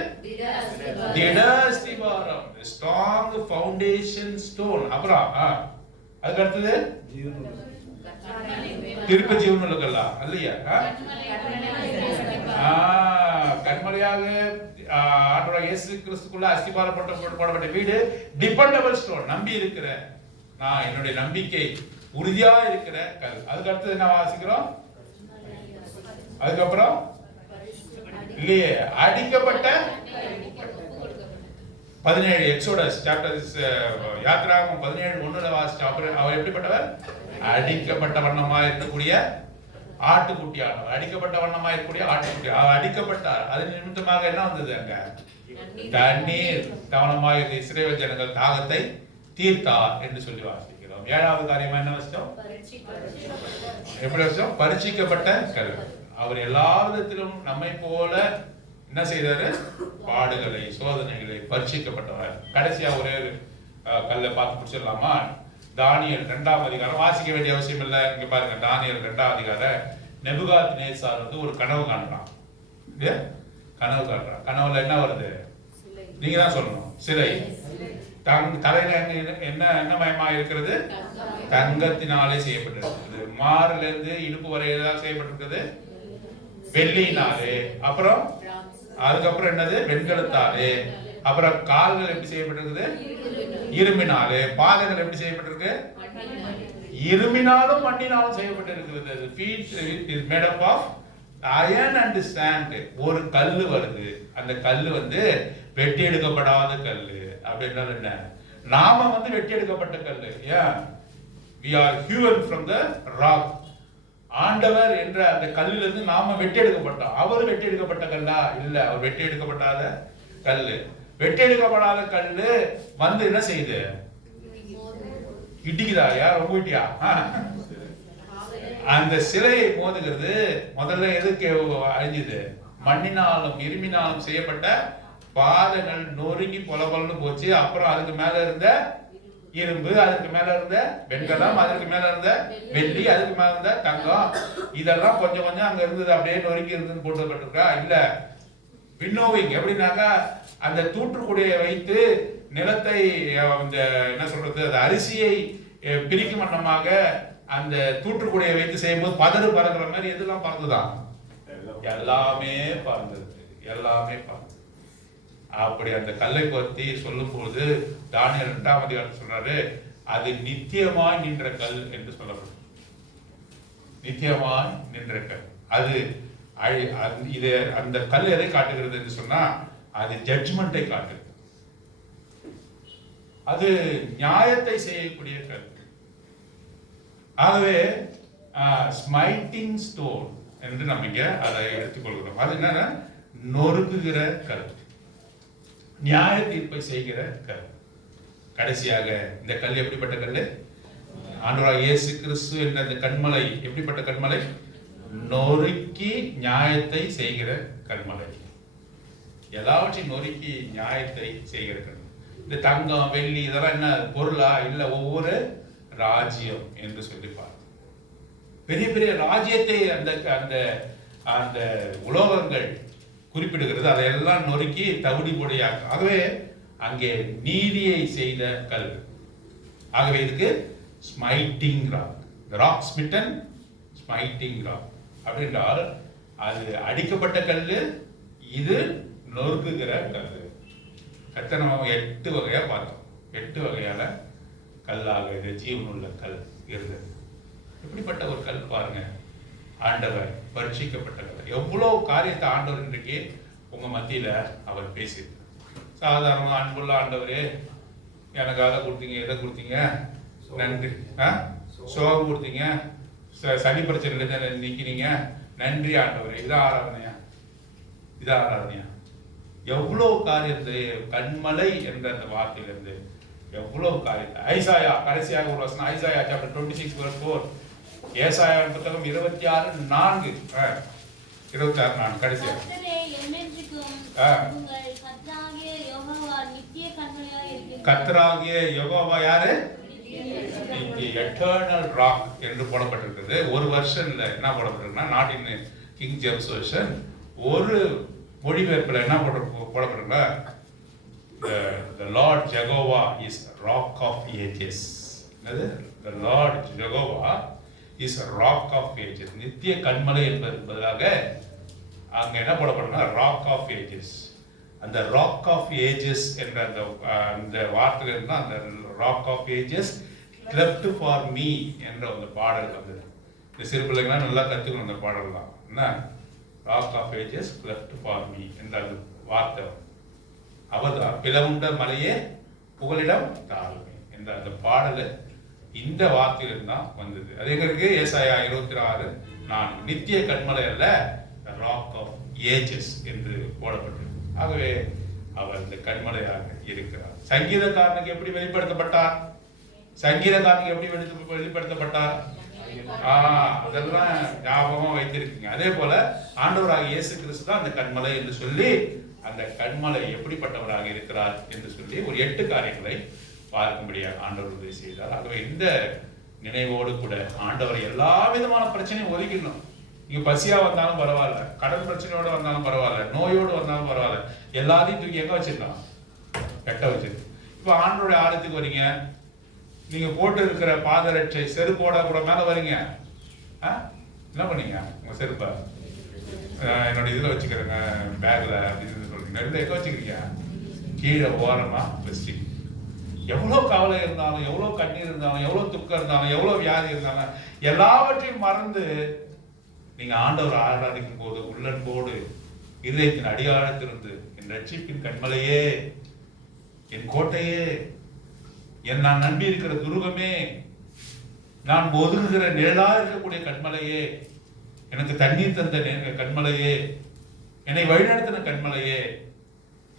திட அஸ்திபாரம், ஸ்ட்ராங் ஃபவுண்டேஷன் ஸ்டோன். அப்புறம் அதுக்கு அடுத்தது திருப்ப ஜீவனுள்ள கல்லா இல்லையா? கண்மலையாக ஆண்டவராகிய இயேசு கிறிஸ்துக்குள்ள அஸ்திபாரம் போடப்பட்ட வீடு டிபெண்டபிள் ஸ்டோன், நம்பி இருக்கிற நான் என்னுடைய நம்பிக்கை உறுதியா இருக்கிற கல். அதுக்கு அடுத்தது என்ன வாசிக்கிறோம்? அதுக்கப்புறம் இல்லையே அடிக்கப்பட்ட 17 எக்ஸோடஸ் சாப்டர் யாத்ராகமம் 17:1 வாசிச்சோம். அப்புறம் அவர் எப்படிப்பட்டவர்? அடிக்கப்பட்ட வண்ணமா இருக்கக்கூடிய ஆட்டுக்குட்டியானவர், அடிக்கப்பட்ட வண்ணமா இருக்கக்கூடிய ஆட்டுக்குட்டி. அவர் அடிக்கப்பட்டார், அது நிமித்தமாக என்ன வந்தது? அங்க தண்ணீர் தவணமாக இஸ்ரவேல் ஜனங்கள் தாகத்தை தீர்த்தார் என்று சொல்லி வாசிக்கிறோம். 7வது காரியமா என்ன வச்சோம்? எப்படி வச்சோம்? பரிட்சிக்கப்பட்ட கல். அவர் எல்லா விதத்திலும் நம்மை போல என்ன செய்தாரு? பாடுகளை, சோதனைகளை, பரிட்சிக்கப்பட்டவர். கடைசியா ஒரே கல்லை பார்த்து முடிச்சிடலாமா? தானியேல் 2ஆம் அதிகாரம் வாசிக்க வேண்டிய அவசியம் இல்லை. இங்க பாருங்க, தானியேல் 2ஆம் அதிகாரம். நேபுகாத்நேச்சார் வந்து ஒரு கனவு காண்றான். கனவு காண்றான். கனவுல என்ன வருது? நீங்க தான் சொல்லணும். சிலை. தலையில என்ன என்ன மயமா இருக்கிறது? தங்கத்தினாலே செய்யப்பட்டிருக்கிறது. மார்ல இருந்து இடுப்பு வரை செய்யப்பட்டிருக்கிறது வெள்ளியினாலே. அப்புறம் அதுக்கப்புறம் என்னது? வெண்கலத்தாலே. அப்புறம் கால்கள் எப்படி செய்யப்பட்டிருக்குது? இரும்பினாலே. பாதங்கள் எப்படி செய்யப்பட்டிருக்கு? இரும்பினாலும் மண்ணினாலும் செய்யப்பட்டிருக்கிறது. feet is made up of iron and sand. ஒரு கல்லு வருது. அந்த கல்லு வந்து வெட்டி எடுக்கப்படாத கல்லு. அப்படின்னா என்ன? நாம வந்து வெட்டி எடுக்கப்பட்ட கல்லு. ஏன்? we are hewn from the rock. ஆண்டவர் என்ற அந்த கல்லிலிருந்து நாம வெட்டி எடுக்கப்பட்டோம். அவர் வெட்டி எடுக்கப்பட்ட கல்லா? இல்ல, அவர் வெட்டி எடுக்கப்படாத கல்லு. வெட்டி எடுக்கப்படாத கல்லு வந்து என்ன செய்யுது? இடிக்குதா? யார் ரொம்ப இட்டியா? அந்த சிலையை மோதுகிறது. முதல்ல எதுக்கு அழிஞ்சுது? மண்ணினாலும் இரும்பினாலும் செய்யப்பட்ட பாதங்கள் நொறுங்கி பொலபொலன்னு போச்சு. அப்புறம் அதுக்கு மேல இருந்த இரும்பு, அதுக்கு மேல இருந்த வெண்கலம், அதுக்கு மேல இருந்த வெள்ளி, அதுக்கு மேல இருந்த தங்கம், இதெல்லாம் கொஞ்சம் கொஞ்சம் அங்க இருந்தது. அப்படியே நொறுக்கி இருந்துன்னு போட்டுப்பட்டிருக்கா? இல்ல, விண்ணோவிங் எப்படின்னாக்கா அந்த தூற்றுக்குடியை வைத்து நிலத்தை என்ன சொல்றது, அந்த அரிசியை பிரிக்கும் வண்ணமாக அந்த தூற்றுக்குடியை வைத்து செய்யும்போது பதறு பறக்கிற மாதிரி எதெல்லாம் பறந்துதான்? எல்லாமே பறந்தது. எல்லாமே பறந்தது. அப்படி அந்த கல்லை பற்றி சொல்லும் போது தானியேல் 2ஆம் அதிகாரம் சொல்றாரு, அது நித்தியமாய் நின்ற கல் என்று சொல்லப்படும். நித்தியமாய் நின்ற கல். அது இது அந்த கல் எதை காட்டுகிறது என்று சொன்னா, அது ஜட்ஜ்மெண்டை காட்டுகிறது. அது நியாயத்தை செய்யக்கூடிய கல். ஆகவே ஸ்மைட்டிங் ஸ்டோன் என்று நம்ம இங்க அதை எடுத்துக்கொள்கிறோம். அது என்னன்னா நொறுக்குகிற கல், நியாய தீர்ப்பை செய்கிற கல். கடைசியாக இந்த கல் எப்படிப்பட்ட கல்? ஆண்டவராகிய இயேசு கிறிஸ்து என்ற அந்த கண்மலை எப்படிப்பட்ட கண்மலை? நொறுக்கி நியாயத்தை செய்கிற கண்மலை. எல்லாவற்றையும் நொறுக்கி நியாயத்தை செய்கிற கண்மலை. இந்த தங்கம் வெள்ளி இதெல்லாம் என்ன பொருளா? இல்ல, ஒவ்வொரு ராஜ்யம் என்று சொல்லிப்பார். பெரிய பெரிய ராஜ்யத்தை அந்த அந்த அந்த உலோகங்கள் குறிப்பிடுகிறது. அதையெல்லாம் நொறுக்கி தவிடி பொடியாக்கும். ஆகவே அங்கே நீதியை செய்த கல். ஆகவே இதுக்கு ஸ்மைட்டிங் ராக், ராக் ஸ்மிட்டன் ஸ்மைட்டிங் ராக் அப்படின்றால் அது அடிக்கப்பட்ட கல், இது நொறுக்குகிற கல். எத்தனை 8 வகையா பார்த்தோம். 8 வகையான கல்லாக இது ஜீவனுள்ள கல் இருந்தது. எப்படிப்பட்ட ஒரு கல் பாருங்க. ஆண்டவர் பரிட்சிக்கப்பட்ட கல். எவ்வளவு காரியத்தை ஆண்டவர் இன்றைக்கு உங்க மத்தியில அவர் பேசியிருக்கார். சாதாரண அன்புள்ள ஆண்டவரே, எனக்கு அதை கொடுத்தீங்க, எதை கொடுத்தீங்க, நன்றி. சோகம் கொடுத்தீங்க, சனி பிரச்சனை நீக்கினீங்க, நன்றி ஆண்டவரே. இதான் ஆராதனையா? இதான் ஆராதனையா? எவ்வளவு காரியத்தை கண்மலை என்ற அந்த வார்த்தையிலிருந்து எவ்வளவு காரியத்தை. ஐசாயா கடைசியாக ஒரு வசனம், ஐசாயா சாப்டர் 26:4. ஏசாயா புத்தகம் 26:4 கடைசியாக. கர்த்தராகிய யெகோவா யாரு? இங்கே எட்டர்னல் ராக் என்று போடப்பட்டிருக்கிறது. ஒரு வெர்ஷன்ல என்ன போடப்பட்டிருக்குன்னா, not in King James version, ஒரு மொழிபெயர்ப்பில் என்ன போடப்பட்டிருக்குன்னா, the Lord Jehovah is rock of ages. The Lord Jehovah is rock of ages. நித்திய கண்மலை என்பதற்காக அங்க என்ன போடப்படும்னா ராக் ஆஃப் ஏஜஸ். அந்த ராக் ஆஃப் ஏஜஸ் என்ற அந்த வார்த்தையில இருந்தா அந்த rock of ages cleft for me என்ற அந்த பாடல் வந்தது. இந்த சிறு பிள்ளைங்களாம் நல்லா கத்துக்கணும் அந்த பாடல் தான். என்ன rock of ages cleft for me என்ற அந்த வார்த்தை அவர்தான் பிளவுண்ட மலையே புகலிடம் தாழ்மை என்ற அந்த பாடல் இந்த வார்த்தையிலிருந்து தான் வந்தது. அது எங்க இருக்கு? ஏசாயா 26:4 நித்திய கண்மலை அல்ல, ராக் ஆஃப் ஏஜஸ் என்று போடப்பட்டது. ஆகவே அவர் இந்த கண்மலையாக இருக்கிறார். சங்கீதக்காரனுக்கு எப்படி வெளிப்படுத்தப்பட்டார்? சங்கீதக்காரனுக்கு எப்படி வெளிப்படுத்தப்பட்டார்? அதெல்லாம் ஞாபகம் வைத்திருக்கீங்க. அதே போல ஆண்டவராக இயேசு கிறிஸ்து தான் அந்த கண்மலை என்று சொல்லி, அந்த கண்மலை எப்படிப்பட்டவராக இருக்கிறார் என்று சொல்லி ஒரு 8 காரியங்களை பார்க்கும்படியாக ஆண்டவர் உதவி செய்தார். ஆகவே இந்த நினைவோடு கூட ஆண்டவர் எல்லா விதமான பிரச்சனையும் ஒதுக்கிடணும். இங்க பசியா வந்தாலும் பரவாயில்ல, கடன் பிரச்சனையோட வந்தாலும் பரவாயில்ல, நோயோடு வந்தாலும் பரவாயில்ல, எல்லாத்தையும் தூக்கி எங்க வச்சிருக்கலாம்? கட்ட வச்சிருக்கு. இப்ப ஆண்டோட ஆலயத்துக்கு வரீங்க, நீங்க போட்டு இருக்கிற பாதரட்சை செருப்போட கூட மேல வரீங்க, என்ன பண்ணீங்க? உங்க செருப்பை என்னோட இதுல வச்சுக்கிறேங்க, பேக்ல அப்படின்னு சொல்றீங்க. நடுவில் எங்க வச்சுக்கிறீங்க? கீழே ஓரமா வச்சு. எவ்வளவு கவலை இருந்தாலும், எவ்வளவு கண்ணீர் இருந்தாலும், எவ்வளவு துக்கம் இருந்தாலும், எவ்வளவு வியாதி இருந்தாலும், எல்லாவற்றையும் மறந்து நீங்க ஆண்டவர் ஆராதிக்கும் போது உள்ளன்போடு இதயத்தின் அடியாழத்திலிருந்து, என் ரட்சிப்பின் கண்மலையே, என் கோட்டையே, என் நான் நம்பி இருக்கிற துருகமே, நான் ஒதுங்குகிற நிழலா இருக்கக்கூடிய கண்மலையே, எனக்கு தண்ணீர் தந்த கண்மலையே, என்னை வழிநடத்தின கண்மலையே,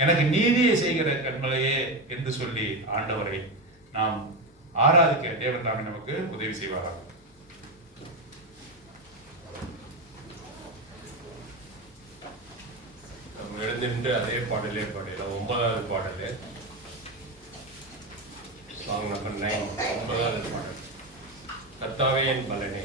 எனக்கு நீதியை செய்கிற கண்மலையே என்று சொல்லி ஆண்டவரை நாம் ஆராதிக்க தேவன் தாமே நமக்கு உதவி செய்வாராக. நம்ம எழுந்திருந்து அதே பாடலே பாடலாம். 9வது பாடலே, சாங் நம்பர் 9, 9வது பாடல். கர்த்தாவே என் பலனே.